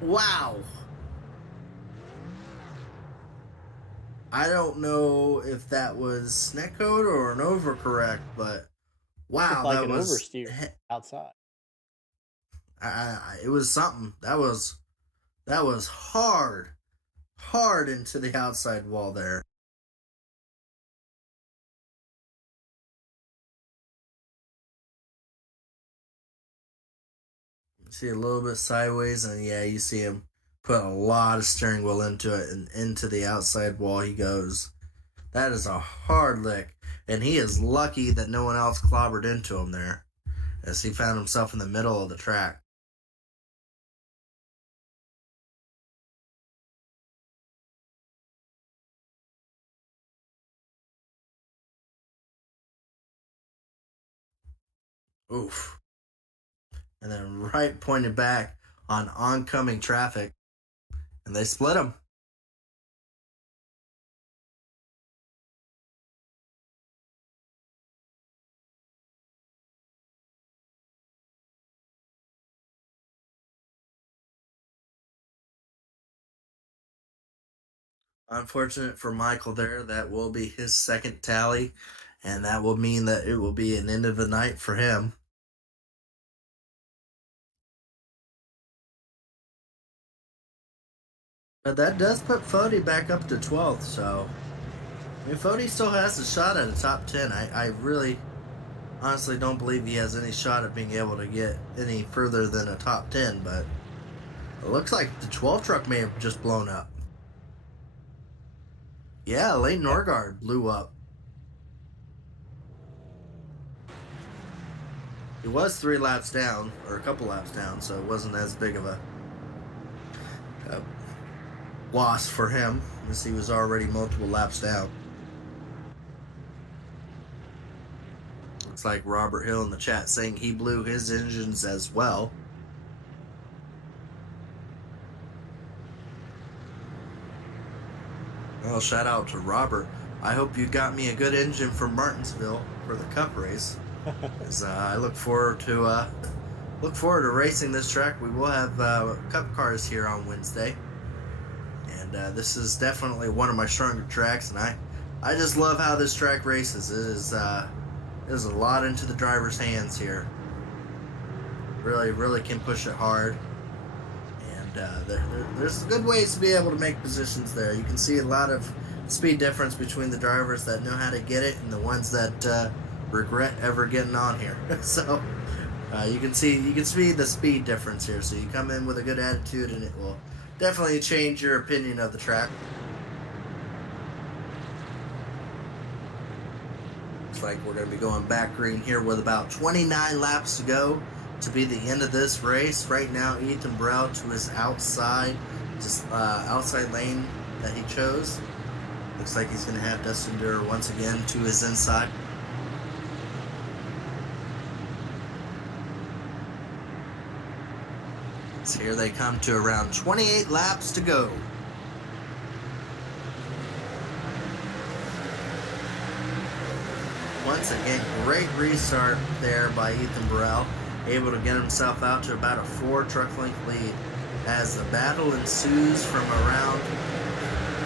Wow. I don't know if that was snake code or an overcorrect, but wow, like that an was oversteer outside. It was something. That was hard into the outside wall there. See a little bit sideways, and yeah, you see him put a lot of steering wheel into it, and into the outside wall he goes. That is a hard lick, and he is lucky that no one else clobbered into him there, as he found himself in the middle of the track. Oof. And then right pointed back on oncoming traffic, and they split him. Unfortunate for Michael there. That will be his second tally, and that will mean that it will be an end of the night for him. But that does put Fody back up to 12th, so I mean, Fody still has a shot at a top 10. I really honestly don't believe he has any shot at being able to get any further than a top 10, but it looks like the 12 truck may have just blown up. Yeah, Leighton Norgard blew up. He was 3 laps down, or a couple laps down, so it wasn't as big of a loss for him, as he was already multiple laps down. Looks like Robert Hill in the chat saying he blew his engines as well. Well, shout out to Robert. I hope you got me a good engine for Martinsville for the Cup race. As I look forward to look forward to racing this track. We will have cup cars here on Wednesday, and this is definitely one of my stronger tracks. And I just love how this track races. There's a lot into the driver's hands here. Really can push it hard, and there's good ways to be able to make positions there. You can see a lot of speed difference between the drivers that know how to get it and the ones that regret ever getting on here. So you can see the speed difference here. So you come in with a good attitude, and it will definitely change your opinion of the track. Looks like we're going to be going back green here with about 29 laps to go to be the end of this race. Right now, Ethan Burrell to his outside, outside lane that he chose. Looks like he's going to have Dustin Durer once again to his inside. So here they come to around 28 laps to go. Once again, great restart there by Ethan Burrell, able to get himself out to about a 4 truck length lead as the battle ensues from around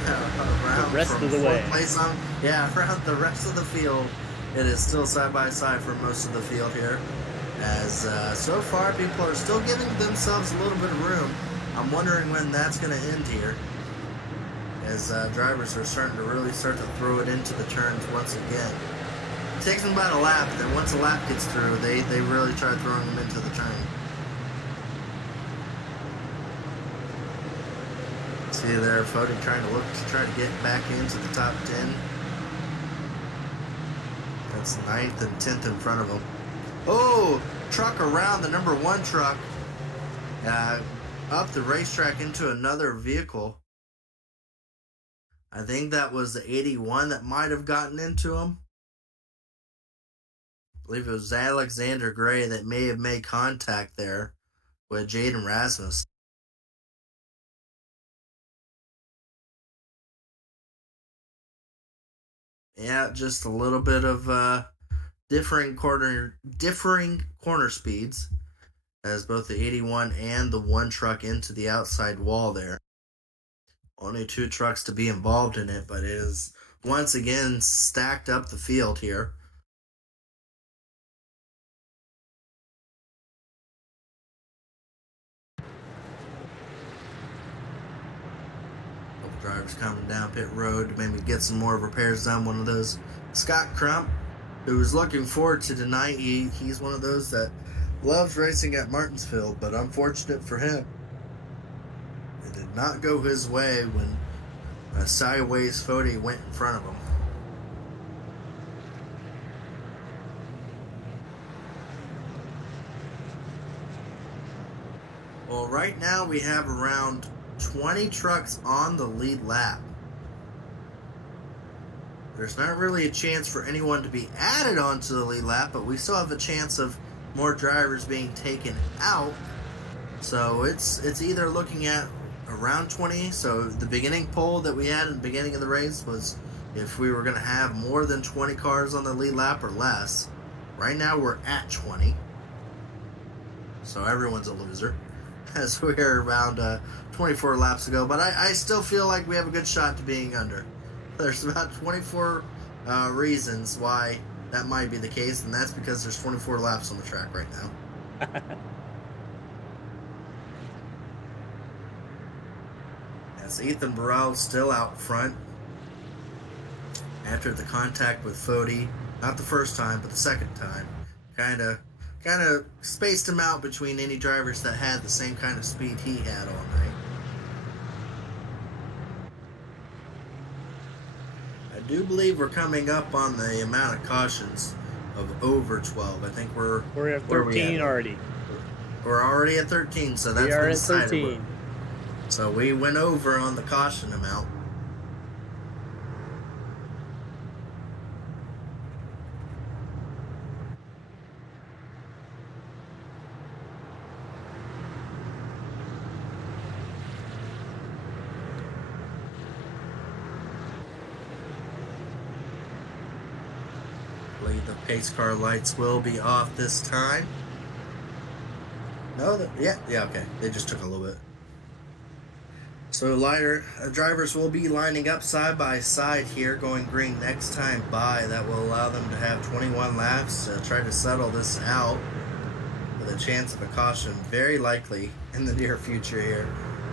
the rest of the way. Around the rest of the field. It is still side by side for most of the field here, as so far people are still giving themselves a little bit of room. I'm wondering when that's going to end here, as drivers are starting to really start to throw it into the turns once again. It takes them about a lap, and then once a lap gets through, they really try throwing them into the turn. See there, Fody trying to get back into the top 10. That's 9th and 10th in front of him. Oh, truck around the number 1 truck, up the racetrack into another vehicle. I think that was the 81 that might have gotten into him. I believe it was Alexander Gray that may have made contact there with Jaden Rasmus. Yeah, just a little bit of differing corner speeds, as both the 81 and the 1 truck into the outside wall there. Only 2 trucks to be involved in it, but it is once again stacked up the field here. Drivers coming down pit road to maybe get some more repairs done. One of those, Scott Crump, who was looking forward to tonight. He's one of those that loves racing at Martinsville, but unfortunate for him, it did not go his way when a sideways Fody went in front of him. Well, right now we have around 20 trucks on the lead lap. There's not really a chance for anyone to be added onto the lead lap, but we still have a chance of more drivers being taken out. So it's either looking at around 20. So the beginning poll that we had in the beginning of the race was if we were going to have more than 20 cars on the lead lap or less. Right now we're at 20. So everyone's a loser, as we're around 24 laps to go. But I still feel like we have a good shot to being under. There's about 24 reasons why that might be the case, and that's because there's 24 laps on the track right now. As Ethan Burrell still out front after the contact with Fody, not the first time, but the second time. Kind of spaced him out between any drivers that had the same kind of speed he had all night. I do believe we're coming up on the amount of cautions of over 12. I think we're at 13 already. We're already at 13, so that's we are at 13. So we went over on the caution amount. The pace car lights will be off this time. No, yeah, okay. They just took a little bit. So lighter drivers will be lining up side by side here, going green next time by. That will allow them to have 21 laps to try to settle this out with a chance of a caution very likely in the near future here.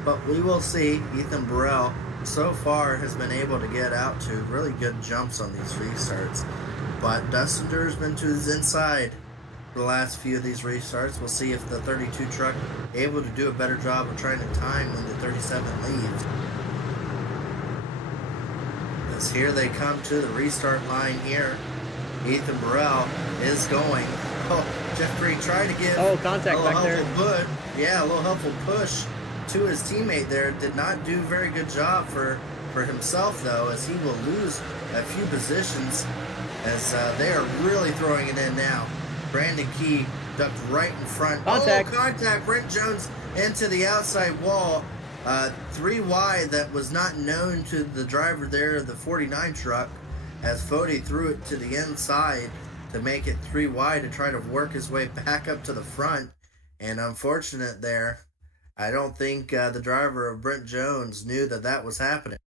But we will see. Ethan Burrell so far has been able to get out to really good jumps on these restarts. But Dustin Durr's been to his inside for the last few of these restarts. We'll see if the 32 truck able to do a better job of trying to time when the 37 leaves. As here they come to the restart line here. Ethan Burrell is going. Oh, Jeff Green tried to give contact a little back there. a little helpful push to his teammate there. Did not do a very good job for himself, though, as he will lose a few positions as they are really throwing it in now. Brandon Key ducked right in front. Contact. Oh, contact. Brent Jones into the outside wall. 3 wide that was not known to the driver there of the 49 truck, as Fody threw it to the inside to make it 3 wide to try to work his way back up to the front. And unfortunate there, I don't think the driver of Brent Jones knew that that was happening.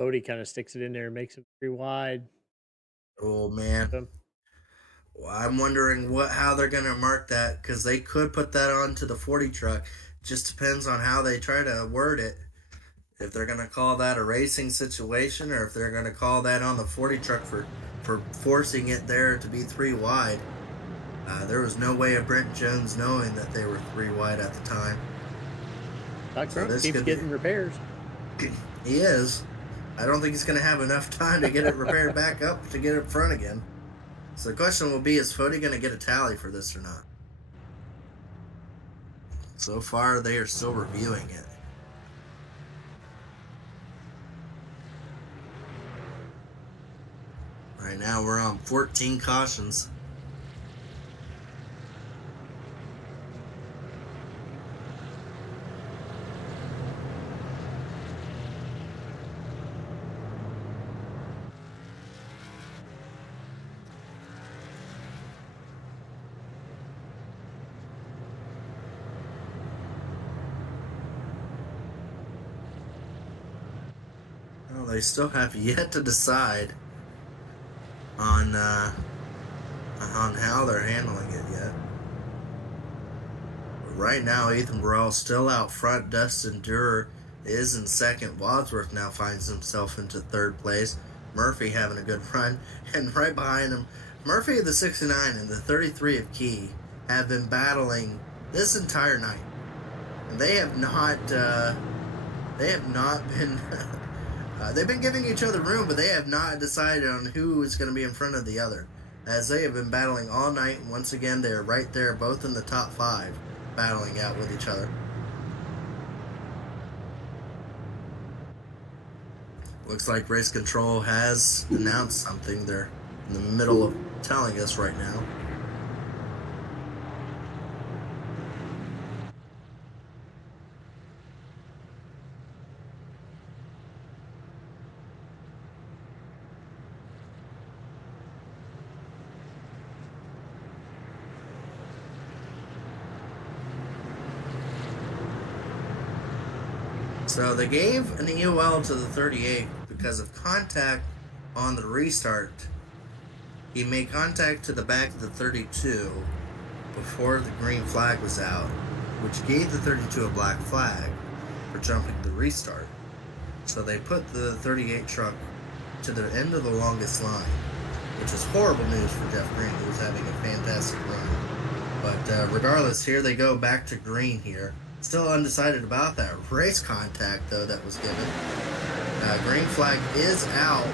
Odie kind of sticks it in there and makes him 3 wide. Oh, man. I'm wondering how they're going to mark that, because they could put that onto the 40 truck. Just depends on how they try to word it. If they're going to call that a racing situation, or if they're going to call that on the 40 truck for forcing it there to be 3 wide. There was no way of Brent Jones knowing that they were 3 wide at the time. Keeps getting repairs. He is. I don't think he's going to have enough time to get it repaired back up to get it front again. So the question will be, is Fody going to get a tally for this or not? So far, they are still reviewing it. Right now, we're on 14 cautions. Well, they still have yet to decide on how they're handling it yet. But right now, Ethan Burrell still out front. Dustin Durr is in second. Wadsworth now finds himself into third place. Murphy having a good run, and right behind him, Murphy of the 69 and the 33 of Key have been battling this entire night, and they have not been. They've been giving each other room, but they have not decided on who is going to be in front of the other, as they have been battling all night. Once again, they are right there, both in the top 5, battling out with each other. Looks like Race Control has announced something. They're in the middle of telling us right now. So they gave an EOL to the 38 because of contact on the restart. He made contact to the back of the 32 before the green flag was out, which gave the 32 a black flag for jumping the restart. So they put the 38 truck to the end of the longest line, which is horrible news for Jeff Green, who's having a fantastic run. But regardless, here they go back to green here. Still undecided about that race contact, though, that was given. Green flag is out,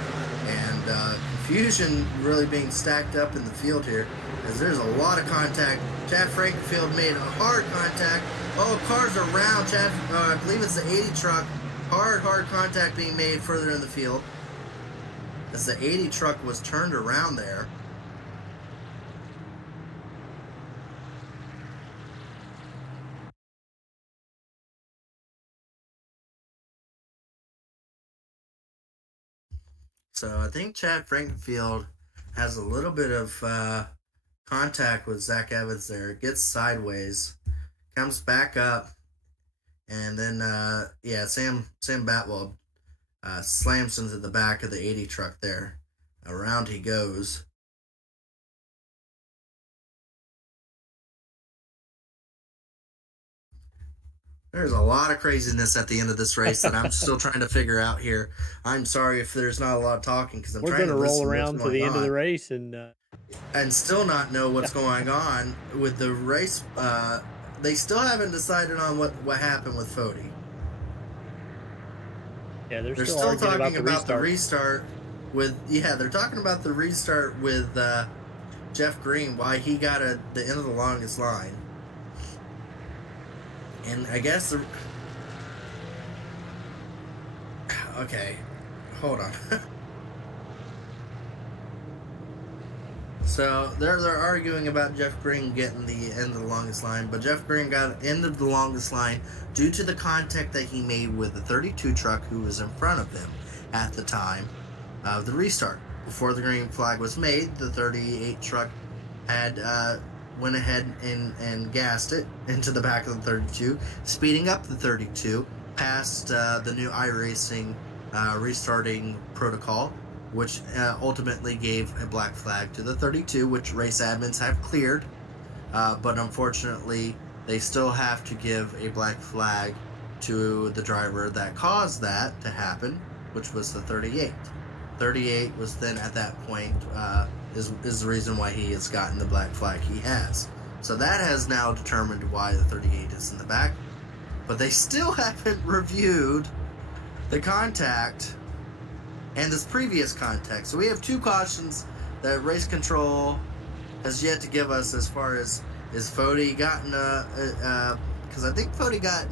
and confusion really being stacked up in the field here, as there's a lot of contact. Chad Frankenfield made a hard contact. Oh, cars around Chad, I believe it's the 80 truck. Hard contact being made further in the field, as the 80 truck was turned around there. So I think Chad Frankenfield has a little bit of contact with Zach Evans there. It gets sideways, comes back up, and then Sam Batwell slams into the back of the 80 truck there. Around he goes. There's a lot of craziness at the end of this race that I'm still trying to figure out here. I'm sorry if there's not a lot of talking because We're trying to roll around to the end of the race and still not know what's going on with the race. They still haven't decided on what happened with Fody. Yeah, they're still talking about the restart they're talking about the restart with Jeff Green, why he got the end of the longest line. And I guess okay, hold on. So they're arguing about Jeff Green getting the end of the longest line, but Jeff Green got end of the longest line due to the contact that he made with the 32 truck who was in front of him at the time of the restart. Before the green flag was made, the 38 truck had went ahead and gassed it into the back of the 32, speeding up the 32 past the new iRacing restarting protocol, which ultimately gave a black flag to the 32, which race admins have cleared. But unfortunately, they still have to give a black flag to the driver that caused that to happen, which was the 38. 38 was then at that point is the reason why he has gotten the black flag he has. So that has now determined why the 38 is in the back. But they still haven't reviewed the contact and this previous contact. So we have two cautions that race control has yet to give us as far as is Fody gotten because I think Fody got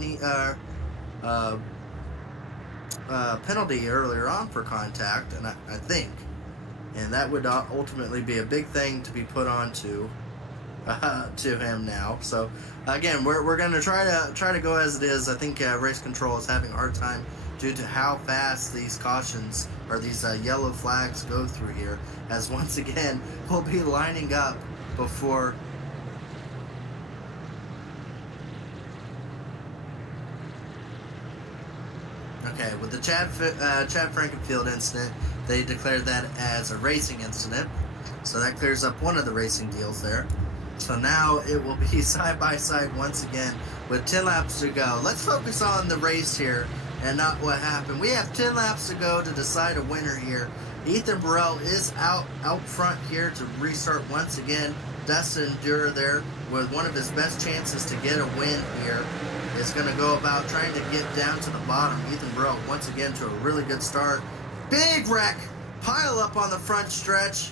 penalty earlier on for contact, and I think, and that would ultimately be a big thing to be put on to him now. So again, we're going to try to go as it is. I think race control is having a hard time due to how fast these cautions or these yellow flags go through here, as once again we'll be lining up before okay, with the Chad Frankenfield incident, they declared that as a racing incident, so that clears up one of the racing deals there. So now it will be side by side once again with 10 laps to go. Let's focus on the race here and not what happened. We have 10 laps to go to decide a winner here. Ethan Burrell is out front here to restart once again. Dustin Durer there with one of his best chances to get a win here is going to go about trying to get down to the bottom. Ethan Burrell once again to a really good start. Big wreck, pile up on the front stretch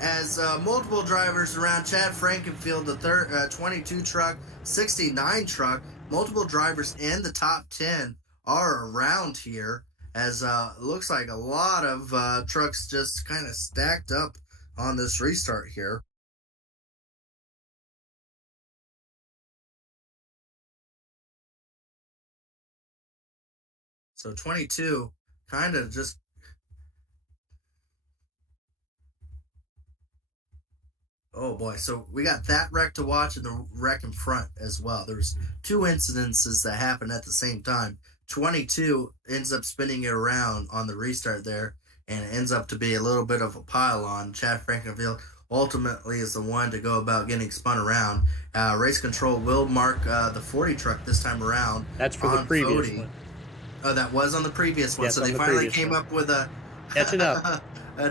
as multiple drivers around Chad Frankenfield, the 22 truck, 69 truck, multiple drivers in the top 10 are around here, as looks like a lot of trucks just kind of stacked up on this restart here. So 22 kind of just oh boy, so we got that wreck to watch and the wreck in front as well. There's two incidences that happen at the same time. 22 ends up spinning it around on the restart there, and it ends up to be a little bit of a pile on. Chad Frankenfield ultimately is the one to go about getting spun around. Race control will mark the 40 truck this time around. That's for the previous one. Oh, that was on the previous one. Yes, so they finally came up with a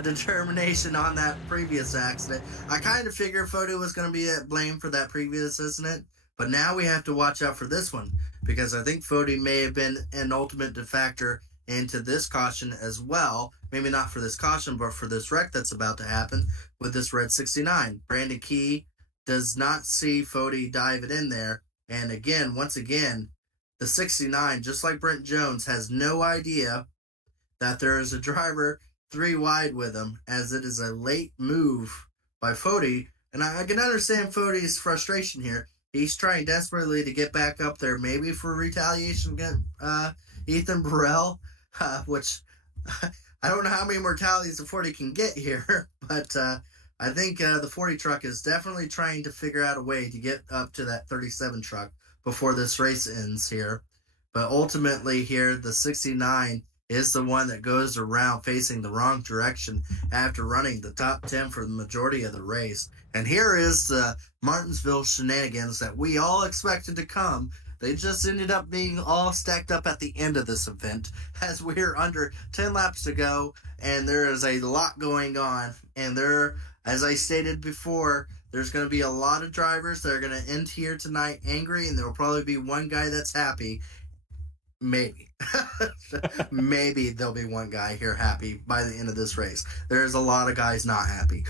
determination on that previous accident. I kind of figured Fody was going to be blamed for that previous incident, but now we have to watch out for this one, because I think Fody may have been an ultimate factor into this caution as well. Maybe not for this caution, but for this wreck that's about to happen with this red 69. Brandon Key does not see Fody dive it in there. And again, once again, the 69, just like Brent Jones, has no idea that there is a driver 3 wide with him, as it is a late move by Fody. And I can understand Fody's frustration here. He's trying desperately to get back up there, maybe for retaliation against Ethan Burrell, which I don't know how many mortalities the 40 can get here, but I think the 40 truck is definitely trying to figure out a way to get up to that 37 truck before this race ends here. But ultimately here, the 69 is the one that goes around facing the wrong direction after running the top 10 for the majority of the race. And here is the Martinsville shenanigans that we all expected to come. They just ended up being all stacked up at the end of this event as we're under 10 laps to go, and there is a lot going on. And there, as I stated before, there's going to be a lot of drivers that are going to end here tonight angry, and there will probably be one guy that's happy. Maybe. Maybe there'll be one guy here happy by the end of this race. There's a lot of guys not happy.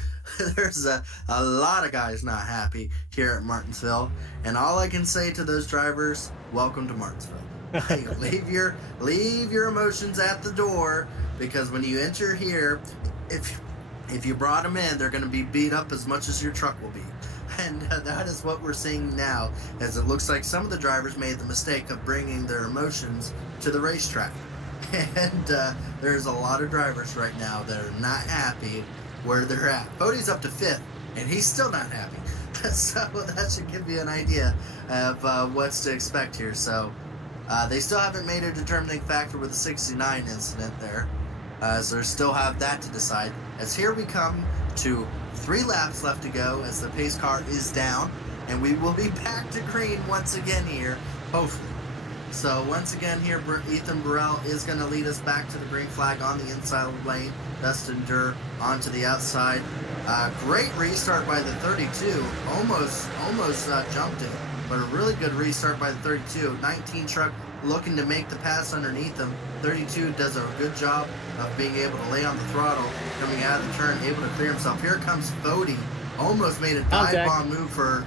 There's a lot of guys not happy here at Martinsville. And all I can say to those drivers, welcome to Martinsville. Hey, leave your emotions at the door, because when you enter here, if you brought them in, they're going to be beat up as much as your truck will be. And that is what we're seeing now, as it looks like some of the drivers made the mistake of bringing their emotions to the racetrack. And there's a lot of drivers right now that are not happy where they're at. Bodie's up to 5th, and he's still not happy. So that should give you an idea of what's to expect here. So they still haven't made a determining factor with the 69 incident there. So they still have that to decide. As here we come to 3 laps left to go as the pace car is down, and we will be back to green once again here, hopefully. So once again here, Ethan Burrell is going to lead us back to the green flag on the inside lane. Dustin Durr onto the outside. Great restart by the 32. Almost jumped it, but a really good restart by the 32. 19 truck looking to make the pass underneath him. 32 does a good job of being able to lay on the throttle, coming out of the turn, able to clear himself. Here comes Bodie. Almost made a dive bomb move for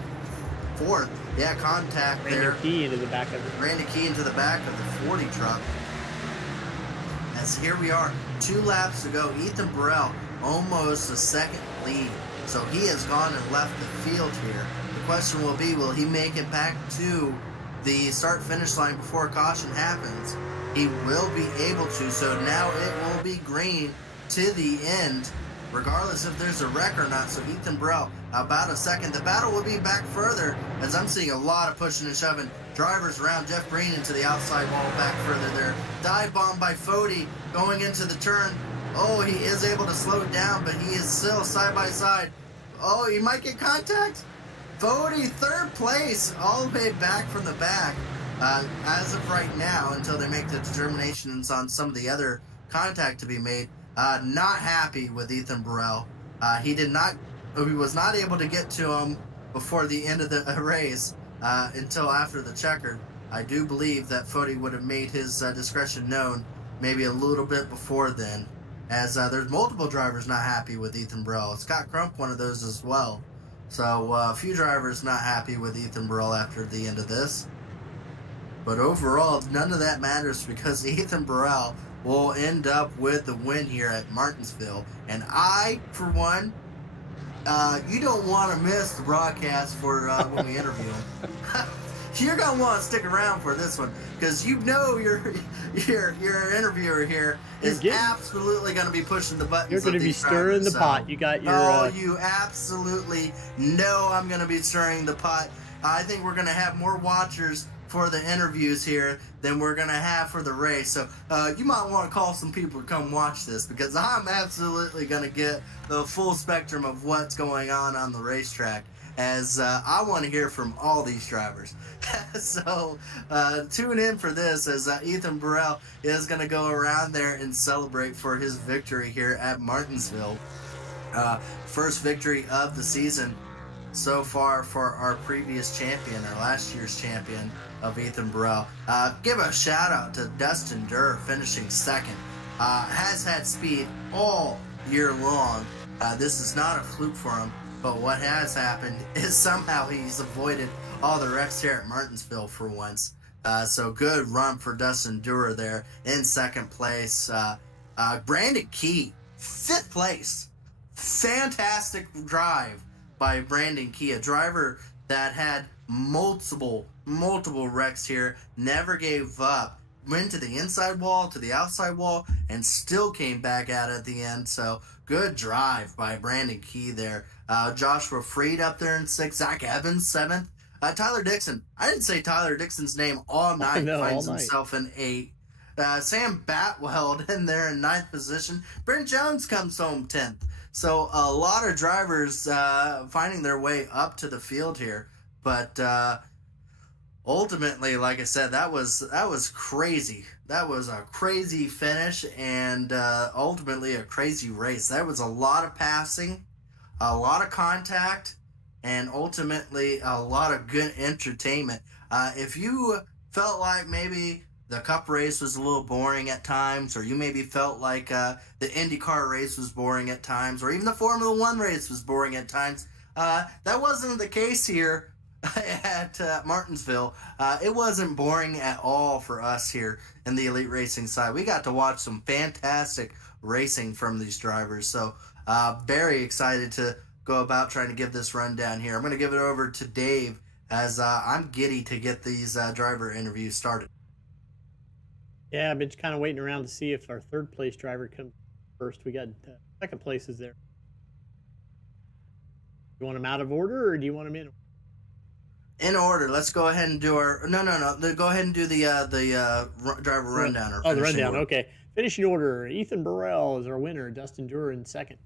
4th. Yeah, contact there. Ran the key into the back of it. Ran the key into the back of the 40 truck. As here we are, 2 laps to go. Ethan Burrell almost a second lead. So he has gone and left the field here. The question will be, will he make it back to the start-finish line before caution happens? He will be able to, so now it will be green to the end, regardless if there's a wreck or not. So Ethan Burrell, about a second. The battle will be back further, as I'm seeing a lot of pushing and shoving. Drivers around Jeff Green into the outside wall, back further there. Dive bomb by Fody going into the turn. Oh, he is able to slow down, but he is still side by side. Oh, he might get contact. Fody, 3rd place, all the way back from the back. As of right now, until they make the determinations on some of the other contact to be made, not happy with Ethan Burrell. He was not able to get to him before the end of the race until after the checkered. I do believe that Fody would have made his discretion known maybe a little bit before then, as there's multiple drivers not happy with Ethan Burrell. Scott Crump, one of those as well. So a few drivers not happy with Ethan Burrell after the end of this. But overall, none of that matters, because Ethan Burrell will end up with the win here at Martinsville. And I, for one, you don't want to miss the broadcast for when we interview him. You're going to want to stick around for this one, because you know your interviewer here is absolutely going to be pushing the buttons. You're going to be stirring the pot. You got your... Oh, you absolutely know I'm going to be stirring the pot. I think we're going to have more watchers for the interviews here than we're going to have for the race. So you might want to call some people to come watch this, because I'm absolutely going to get the full spectrum of what's going on the racetrack, as I want to hear from all these drivers. So tune in for this, as Ethan Burrell is going to go around there and celebrate for his victory here at Martinsville. First victory of the season so far for our previous champion, our last year's champion of Ethan Burrell. Give a shout out to Dustin Durr, finishing 2nd. Has had speed all year long. This is not a fluke for him, but what has happened is somehow he's avoided all the wrecks here at Martinsville for once. So good run for Dustin Durr there in 2nd place. Brandon Key, 5th place. Fantastic drive by Brandon Key, a driver that had multiple wrecks here, never gave up, went to the inside wall, to the outside wall, and still came back out at the end. So good drive by Brandon Key there. Joshua Freed up there in 6th. Zach Evans 7th. Tyler Dixon. I didn't say Tyler Dixon's name all night. No, finds all night. himself in 8th. Sam Batwell in there in 9th position. Brent Jones comes home 10th. So a lot of drivers finding their way up to the field here. But ultimately, like I said, that was crazy. That was a crazy finish and ultimately a crazy race. That was a lot of passing, a lot of contact, and ultimately a lot of good entertainment. If you felt like maybe the Cup race was a little boring at times, or you maybe felt like the IndyCar race was boring at times, or even the Formula One race was boring at times, that wasn't the case here at Martinsville. It wasn't boring at all for us here in the elite racing side. We got to watch some fantastic racing from these drivers. So very excited to go about trying to give this rundown here. I'm going to give it over to Dave as I'm giddy to get these driver interviews started. Yeah, I've been kind of waiting around to see if our 3rd place driver comes first. We got 2nd places there. You want them out of order, or do you want them in? In order. Let's go ahead and do our. No. Go ahead and do the driver rundown. Or the rundown. Order. Okay. Finishing order: Ethan Burrell is our winner. Dustin Durer in 2nd.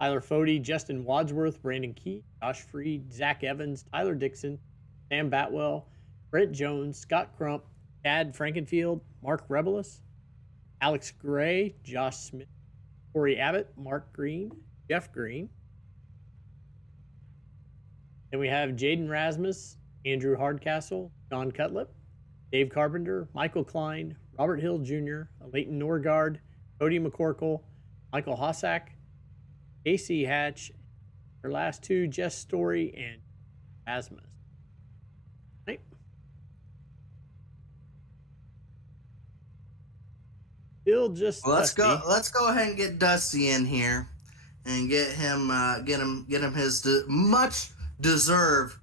Tyler Fode, Justin Wadsworth, Brandon Key, Josh Freed, Zach Evans, Tyler Dixon, Sam Batwell, Brent Jones, Scott Crump, Chad Frankenfield, Mark Rebelis, Alex Gray, Josh Smith, Corey Abbott, Mark Green, Jeff Green. Then we have Jaden Rasmus, Andrew Hardcastle, John Cutlip, Dave Carpenter, Michael Klein, Robert Hill Jr., Leighton Norgard, Cody McCorkle, Michael Hossack, Casey Hatch, our last 2, Jess Story and Rasmus. Right. Still just let's Dusty. Let's go ahead and get Dusty in here and get him his much deserved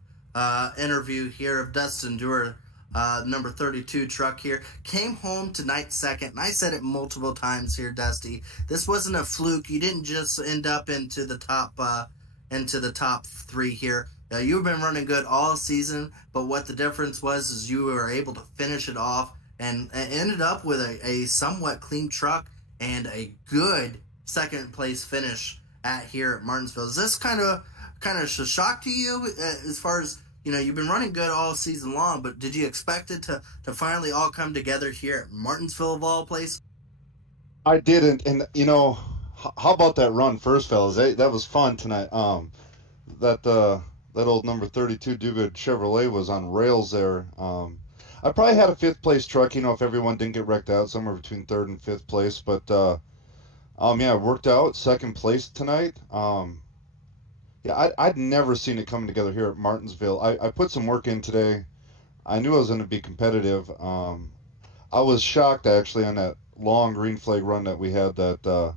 interview here of Dustin Durer, number 32 truck here. Came home tonight 2nd, and I said it multiple times here, Dusty. This wasn't a fluke. You didn't just end up into the top 3 here. You've been running good all season, but what the difference was is you were able to finish it off and ended up with a somewhat clean truck and a good 2nd place finish here at Martinsville. Is this kind of a shock to you as far as, you've been running good all season long, but did you expect it to finally all come together here at Martinsville of all places? I didn't, and how about that run first, fellas? That was fun tonight. That old number 32 Do-Good Chevrolet was on rails there. I probably had a 5th place truck, if everyone didn't get wrecked out, somewhere between 3rd and 5th place, but it worked out. 2nd place tonight. I'd never seen it coming together here at Martinsville. I put some work in today. I knew I was going to be competitive. I was shocked, actually, on that long green flag run that we had that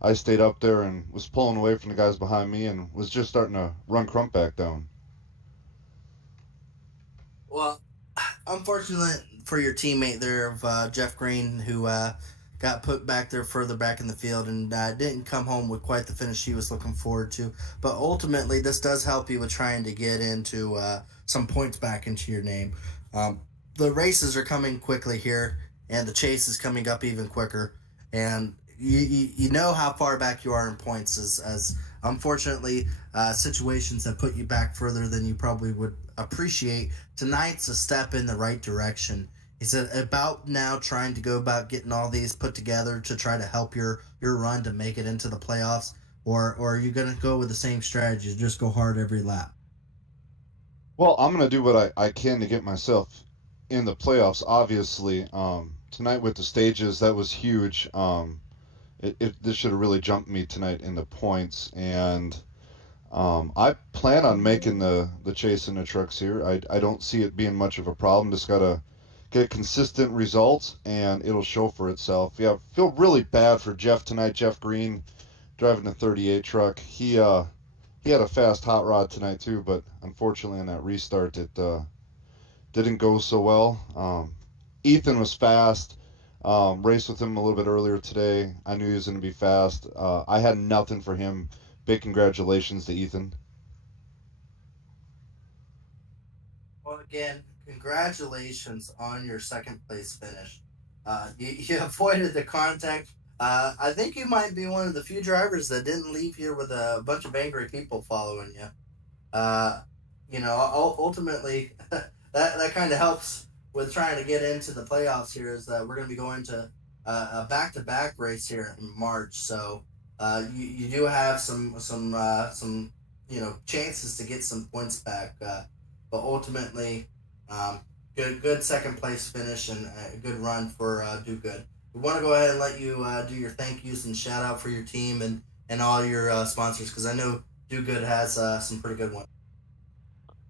I stayed up there and was pulling away from the guys behind me and was just starting to run Crump back down. Well, unfortunate for your teammate there of Jeff Green, who got put back there further back in the field and didn't come home with quite the finish he was looking forward to. But ultimately, this does help you with trying to get into some points back into your name. The races are coming quickly here, and the chase is coming up even quicker. And you know how far back you are in points as unfortunately situations have put you back further than you probably would appreciate. Tonight's a step in the right direction. Is it about now trying to go about getting all these put together to try to help your run to make it into the playoffs? Or are you going to go with the same strategy, just go hard every lap? Well, I'm going to do what I can to get myself in the playoffs, obviously. Tonight with the stages, that was huge. This should have really jumped me tonight in the points. And I plan on making the chase in the trucks here. I don't see it being much of a problem. Just got to get consistent results, and it'll show for itself. Yeah, I feel really bad for Jeff tonight. Jeff Green driving the 38 truck. He had a fast hot rod tonight too, but unfortunately on that restart it didn't go so well. Ethan was fast. Raced with him a little bit earlier today. I knew he was going to be fast. I had nothing for him. Big congratulations to Ethan. Well, again, congratulations on your second place finish. You avoided the contact. I think you might be one of the few drivers that didn't leave here with a bunch of angry people following you. Ultimately, that kind of helps with trying to get into the playoffs here. Is that we're going to be going to a back-to-back race here in March, so you do have some chances to get some points back. But ultimately, good second place finish and a good run for Do Good. We want to go ahead and let you do your thank yous and shout out for your team and all your sponsors, because I know Do Good has some pretty good ones.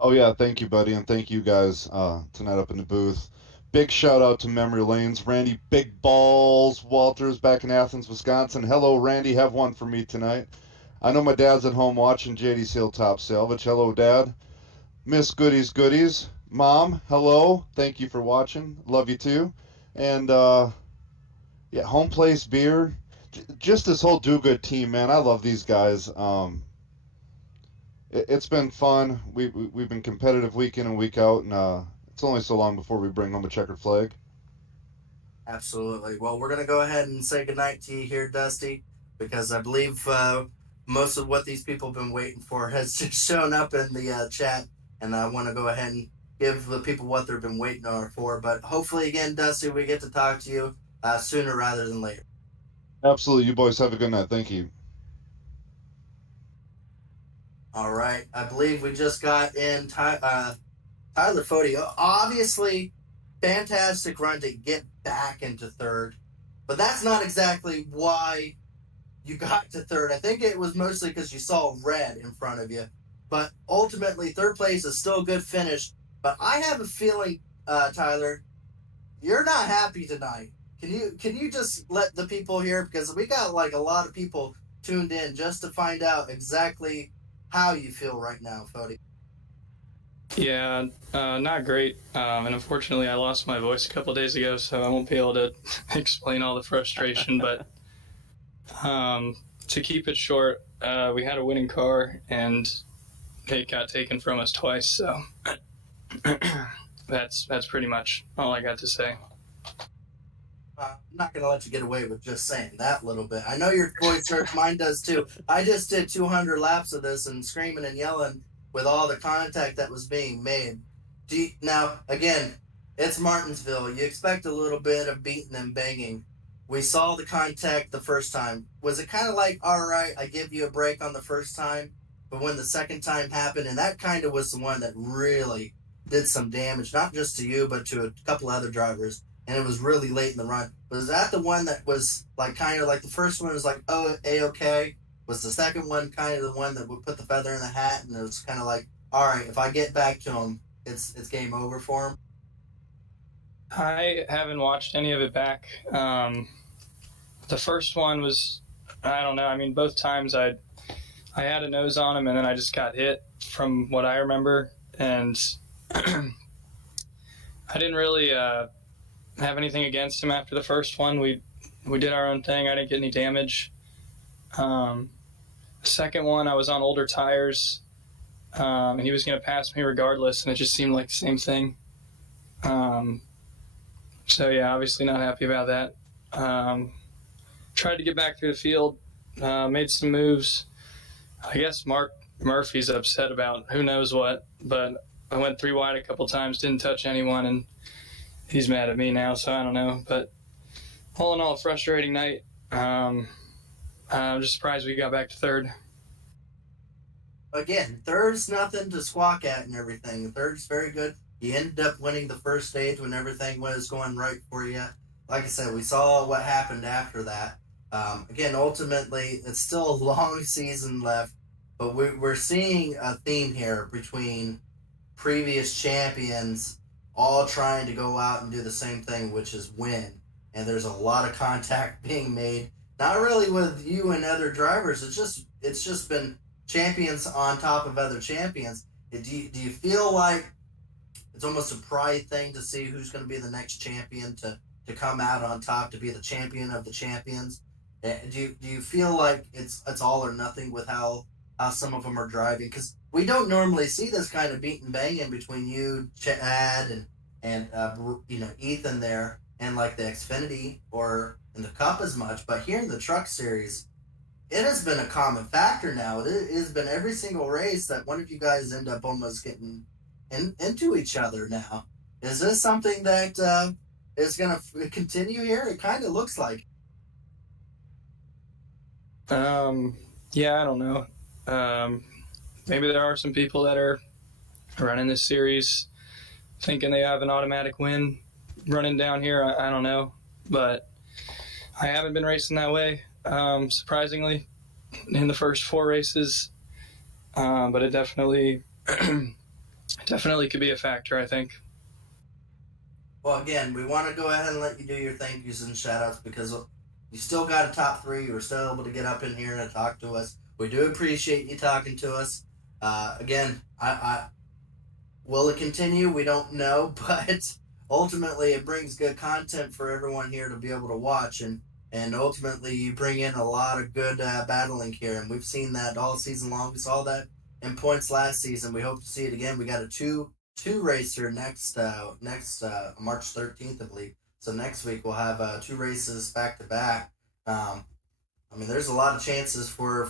Oh yeah, thank you, buddy, and thank you guys tonight up in the booth. Big shout out to Memory Lanes, Randy Big Balls Walters back in Athens, Wisconsin. Hello, Randy, have one for me tonight. I know my dad's at home watching JD's Hilltop Salvage. Hello, Dad. Miss Goodies, Mom, hello. Thank you for watching. Love you too. And Home Place Beer. Just this whole Do Good team, man. I love these guys. It's been fun. We've been competitive week in and week out, and it's only so long before we bring home a checkered flag. Absolutely. Well, we're going to go ahead and say goodnight to you here, Dusty, because I believe most of what these people have been waiting for has just shown up in the chat. And I want to go ahead and give the people what they've been waiting for. But hopefully, again, Dusty, we get to talk to you sooner rather than later. Absolutely. You boys have a good night. Thank you. All right. I believe we just got in Tyler Foti. Obviously, fantastic run to get back into third. But that's not exactly why you got to third. I think it was mostly because you saw red in front of you. But ultimately, third place is still a good finish. But I have a feeling, Tyler, you're not happy tonight. Can you just let the people hear, because we got like a lot of people tuned in just to find out exactly how you feel right now, Fodi. Yeah, not great. And unfortunately, I lost my voice a couple days ago, so I won't be able to explain all the frustration. But to keep it short, we had a winning car, and it got taken from us twice, so that's pretty much all I got to say. I'm not going to let you get away with just saying that little bit. I know your voice hurts. Mine does too. I just did 200 laps of this and screaming and yelling with all the contact that was being made. Now, again, it's Martinsville. You expect a little bit of beating and banging. We saw the contact the first time. Was it kind of like, all right, I give you a break on the first time, but when the second time happened, and that kind of was the one that really did some damage, not just to you, but to a couple other drivers, and it was really late in the run. Was that the one that was like kind of like the first one was like, oh, A-okay? Was the second one kind of the one that would put the feather in the hat, and it was kind of like, all right, if I get back to him, it's game over for him? I haven't watched any of it back. The first one was, I don't know. I mean, both times I had a nose on him, and then I just got hit from what I remember. And I didn't really have anything against him after the first one. We did our own thing. I didn't get any damage. The second one, I was on older tires, and he was going to pass me regardless, and it just seemed like the same thing. So, yeah, obviously not happy about that. Tried to get back through the field, made some moves. I guess Mark Murphy's upset about who knows what, but I went 3 wide a couple times, didn't touch anyone, and he's mad at me now, so I don't know. But all in all, a frustrating night. I'm just surprised we got back to third. Again, third's nothing to squawk at and everything. Third's very good. You ended up winning the first stage when everything was going right for you. Like I said, we saw what happened after that. Again, ultimately, it's still a long season left, but we're seeing a theme here between previous champions all trying to go out and do the same thing, which is win. And there's a lot of contact being made, not really with you and other drivers. It's just been champions on top of other champions. Do you feel like it's almost a pride thing to see who's going to be the next champion to come out on top, to be the champion of the champions. Do you feel like it's all or nothing with how some of them are driving? Because we don't normally see this kind of beat and banging between you, Chad, and Ethan there, and like the Xfinity or in the Cup as much. But here in the Truck Series, it has been a common factor now. It has been every single race that one of you guys end up almost getting into each other now. Is this something that is going to continue here? It kind of looks like. Yeah, I don't know. Maybe there are some people that are running this series thinking they have an automatic win running down here. I don't know, but I haven't been racing that way, surprisingly, in the first 4 races. But it definitely could be a factor, I think. Well, again, we want to go ahead and let you do your thank yous and shout outs because you still got a top 3. You were still able to get up in here and talk to us. We do appreciate you talking to us. Again, I will it continue? We don't know, but ultimately it brings good content for everyone here to be able to watch, and ultimately you bring in a lot of good battling here, and we've seen that all season long. We saw that in points last season. We hope to see it again. We got a two racer next March 13th, I believe. So next week we'll have 2 races back to back. I mean, there's a lot of chances for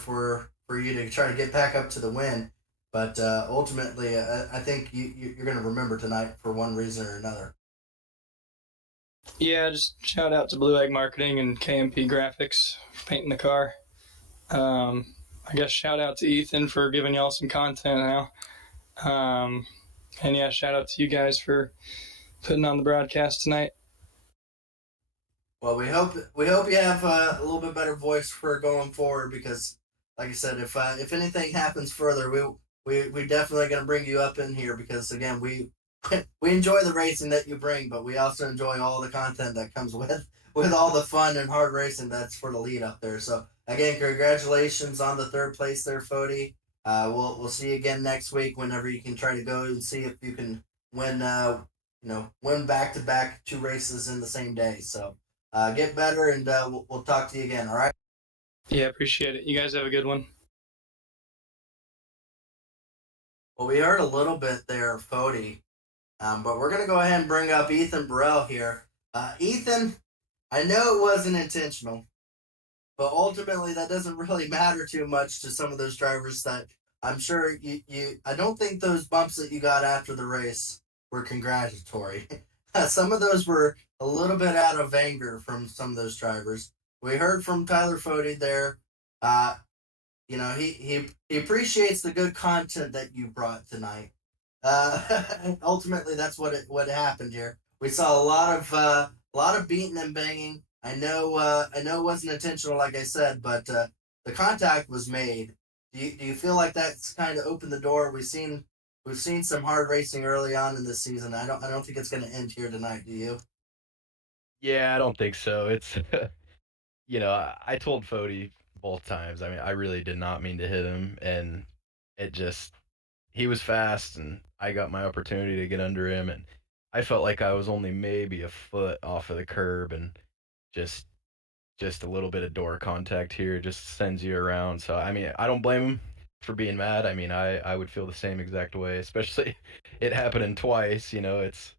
you to try to get back up to the win, but ultimately, I think you're going to remember tonight for one reason or another. Yeah, just shout out to Blue Egg Marketing and KMP Graphics for painting the car. I guess shout out to Ethan for giving y'all some content now. And yeah, shout out to you guys for putting on the broadcast tonight. Well, we hope you have a little bit better voice for going forward because, like I said, if anything happens further, we definitely going to bring you up in here because again we enjoy the racing that you bring, but we also enjoy all the content that comes with all the fun and hard racing that's for the lead up there. So again, congratulations on the 3rd place there, Fody. We'll see you again next week whenever you can try to go and see if you can win back to back 2 races in the same day. So. Get better, and we'll talk to you again, all right? Yeah, appreciate it. You guys have a good one. Well, we heard a little bit there, Fody, but we're going to go ahead and bring up Ethan Burrell here. Ethan, I know it wasn't intentional, but ultimately that doesn't really matter too much to some of those drivers that I'm sure I don't think those bumps that you got after the race were congratulatory. Some of those were a little bit out of anger from some of those drivers. We heard from Tyler Fody there. He appreciates the good content that you brought tonight. Ultimately, that's what happened here. We saw a lot of beating and banging. I know it wasn't intentional, like I said, but the contact was made. Do you feel like that's kind of opened the door? We've seen some hard racing early on in this season. I don't think it's going to end here tonight. Do you? Yeah, I don't think so. It's, I told Fody both times. I mean, I really did not mean to hit him, and he was fast, and I got my opportunity to get under him, and I felt like I was only maybe a foot off of the curb, and just a little bit of door contact here just sends you around. So, I mean, I don't blame him for being mad. I mean, I would feel the same exact way, especially it happening twice. It's,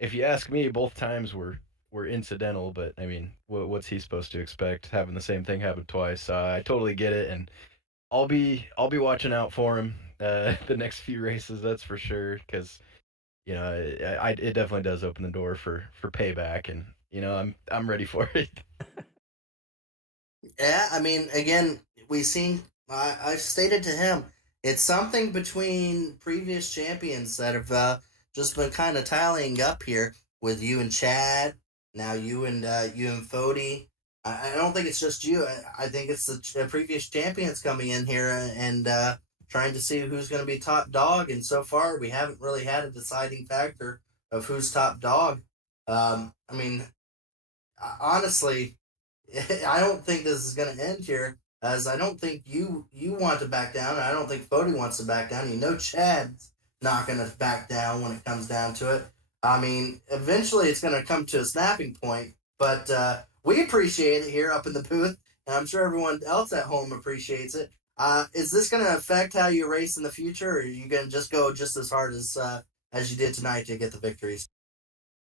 if you ask me, both times were incidental, but I mean, what's he supposed to expect having the same thing happen twice? I totally get it, and I'll be watching out for him the next few races, that's for sure, because it definitely does open the door for payback, and I'm ready for it. Yeah, I mean, again, I stated to him, it's something between previous champions that have just been kind of tallying up here with you and Chad, now you and Fody. I don't think it's just you. I think it's the previous champions coming in here and trying to see who's going to be top dog. And so far, we haven't really had a deciding factor of who's top dog. I mean, honestly, I don't think this is going to end here, as I don't think you want to back down, and I don't think Fody wants to back down. Chad's not going to back down when it comes down to it. I mean, eventually it's going to come to a snapping point, but we appreciate it here up in the booth, and I'm sure everyone else at home appreciates it. Is this going to affect how you race in the future, or are you going to just go just as hard as you did tonight to get the victories?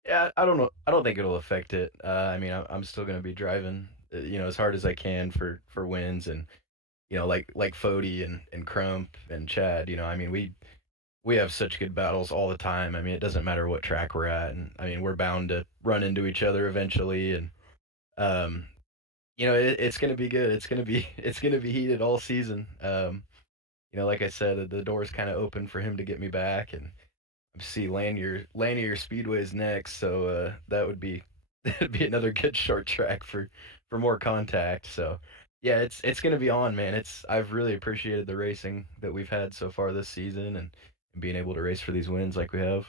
Yeah, I don't know. I don't think it'll affect it. I mean, I'm still gonna be driving, as hard as I can for wins, and like Fody and Crump and Chad. I mean, we have such good battles all the time. I mean, it doesn't matter what track we're at, and I mean, we're bound to run into each other eventually, and um, it's gonna be good. It's gonna be heated all season. Like I said, the door's kind of open for him to get me back, and see Lanier Speedway's next, so that would be that'd be another good short track for more contact. So yeah, it's gonna be on, man. I've really appreciated the racing that we've had so far this season, and being able to race for these wins like we have.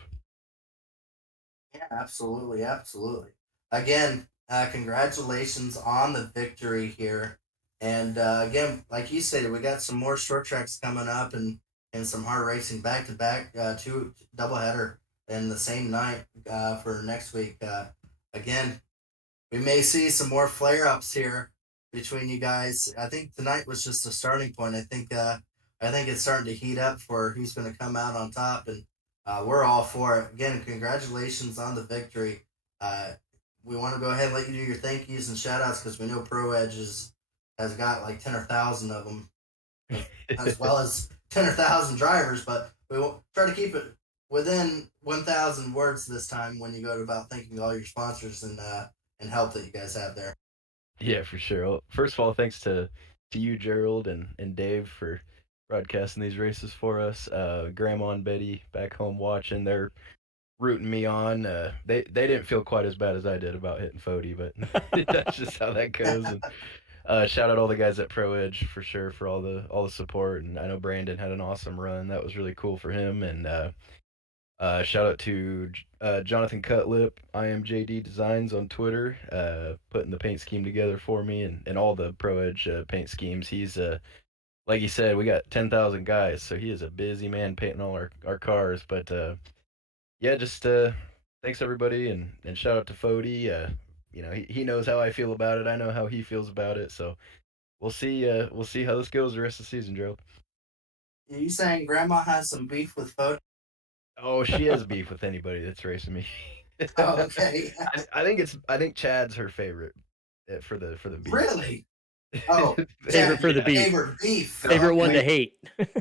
Yeah, absolutely, absolutely. Again, congratulations on the victory here. And again, like you stated, we got some more short tracks coming up and some hard racing back to back, two doubleheader in the same night for next week. Again, we may see some more flare ups here between you guys. I think tonight was just a starting point. I think it's starting to heat up for who's going to come out on top, and we're all for it. Again, congratulations on the victory. We want to go ahead and let you do your thank yous and shout outs because we know Pro Edge has got like 10 or 1,000 of them, as well as 10 or 1,000 drivers, but we will try to keep it within 1,000 words this time when you go about thanking all your sponsors and help that you guys have there. Yeah, for sure. Well, first of all, thanks to you, Gerald, and Dave for broadcasting these races for us. Grandma and Betty back home watching, they're rooting me on. They didn't feel quite as bad as I did about hitting Fody, but that's just how that goes. And shout out all the guys at Pro Edge for sure for all the support. And I know Brandon had an awesome run. That was really cool for him. And shout out to Jonathan Cutlip, IMJD Designs on Twitter, putting the paint scheme together for me, and all the Pro Edge paint schemes. He's like you said, we got 10,000 guys, so he is a busy man painting all our cars. But yeah, just thanks everybody, and shout out to Fody. He knows how I feel about it. I know how he feels about it. So we'll see how this goes the rest of the season, Gerald. Are you saying Grandma has some beef with Fody? Oh, she has beef with anybody that's racing me. Oh, okay. I think Chad's her favorite for the beef. Really? Oh, favorite for the beef. Favorite beef. Favorite one to hate.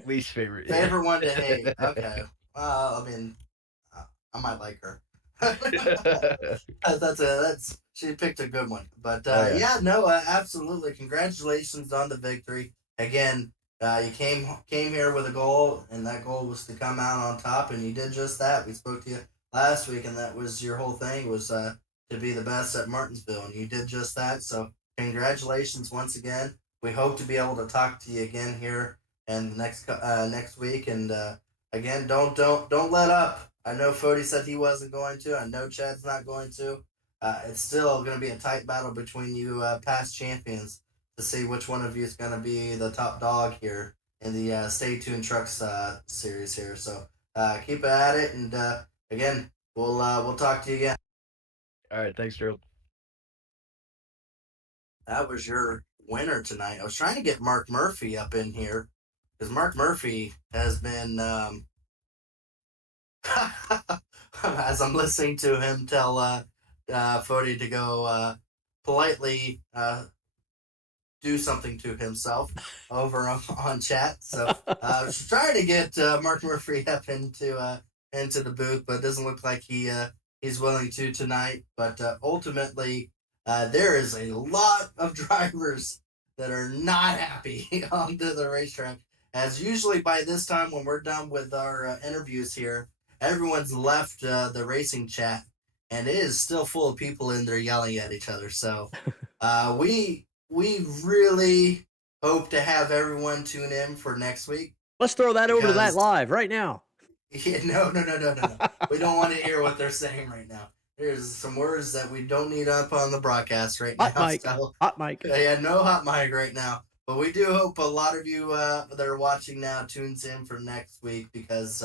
Least favorite. Favorite one to hate. Okay. Well, I mean, I might like her. She picked a good one. But absolutely. Congratulations on the victory. Again, you came here with a goal, and that goal was to come out on top, and you did just that. We spoke to you last week, and that was your whole thing was to be the best at Martinsville, and you did just that. So congratulations once again. We hope to be able to talk to you again here and next week. And again, don't let up. I know Fody said he wasn't going to. I know Chad's not going to. It's still going to be a tight battle between you past champions to see which one of you is going to be the top dog here in the Stay Tuned Trucks series here. So keep at it, and again, we'll talk to you again. All right, thanks, Gerald. That was your winner tonight. I was trying to get Mark Murphy up in here because Mark Murphy has been, as I'm listening to him tell Fody to go politely do something to himself over on chat. So I was trying to get Mark Murphy up into the booth, but it doesn't look like he's willing to tonight. But ultimately, there is a lot of drivers that are not happy onto the racetrack. As usually by this time when we're done with our interviews here, everyone's left the racing chat, and it is still full of people in there yelling at each other. So we really hope to have everyone tune in for next week. Let's throw that over to that live right now. Yeah, no. We don't want to hear what they're saying right now. There's some words that we don't need up on the broadcast right now. Hot mic. Yeah, no hot mic right now. But we do hope a lot of you that are watching now tunes in for next week because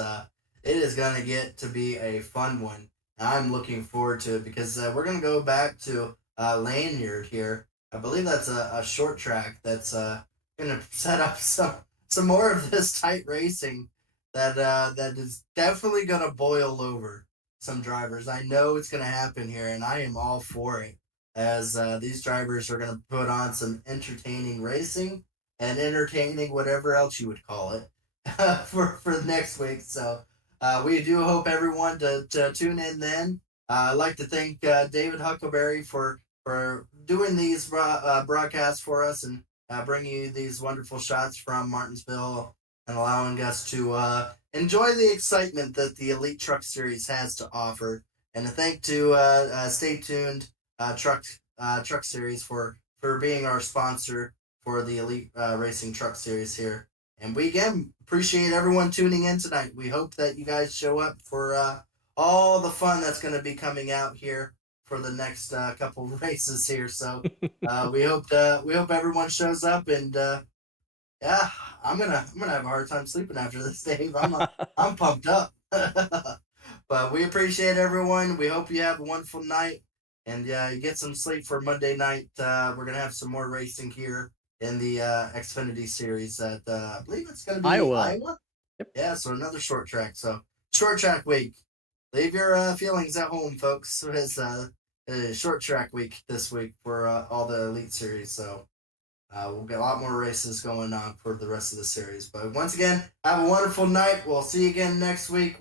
It is going to get to be a fun one. I'm looking forward to it because we're going to go back to Lanyard here. I believe that's a short track that's going to set up some more of this tight racing that is definitely going to boil over some drivers. I know it's going to happen here, and I am all for it as these drivers are going to put on some entertaining racing and entertaining whatever else you would call it for next week. So we do hope everyone to tune in then. I'd like to thank David Huckleberry for doing these broadcasts for us and bringing you these wonderful shots from Martinsville and allowing us to enjoy the excitement that the Elite Truck Series has to offer. And a thank to Stay Tuned Truck Series for being our sponsor for the Elite Racing Truck Series here. And we again appreciate everyone tuning in tonight. We hope that you guys show up for all the fun that's going to be coming out here for the next couple of races here. So we hope everyone shows up, and yeah, I'm gonna have a hard time sleeping after this, Dave. I'm pumped up. But we appreciate everyone. We hope you have a wonderful night, and you get some sleep for Monday night. We're gonna have some more racing here in the Xfinity series at I believe it's going to be Iowa. Yep. Yeah, so another short track. So short track week. Leave your feelings at home, folks. It's short track week this week for all the Elite Series. So we'll get a lot more races going on for the rest of the series. But once again, have a wonderful night. We'll see you again next week.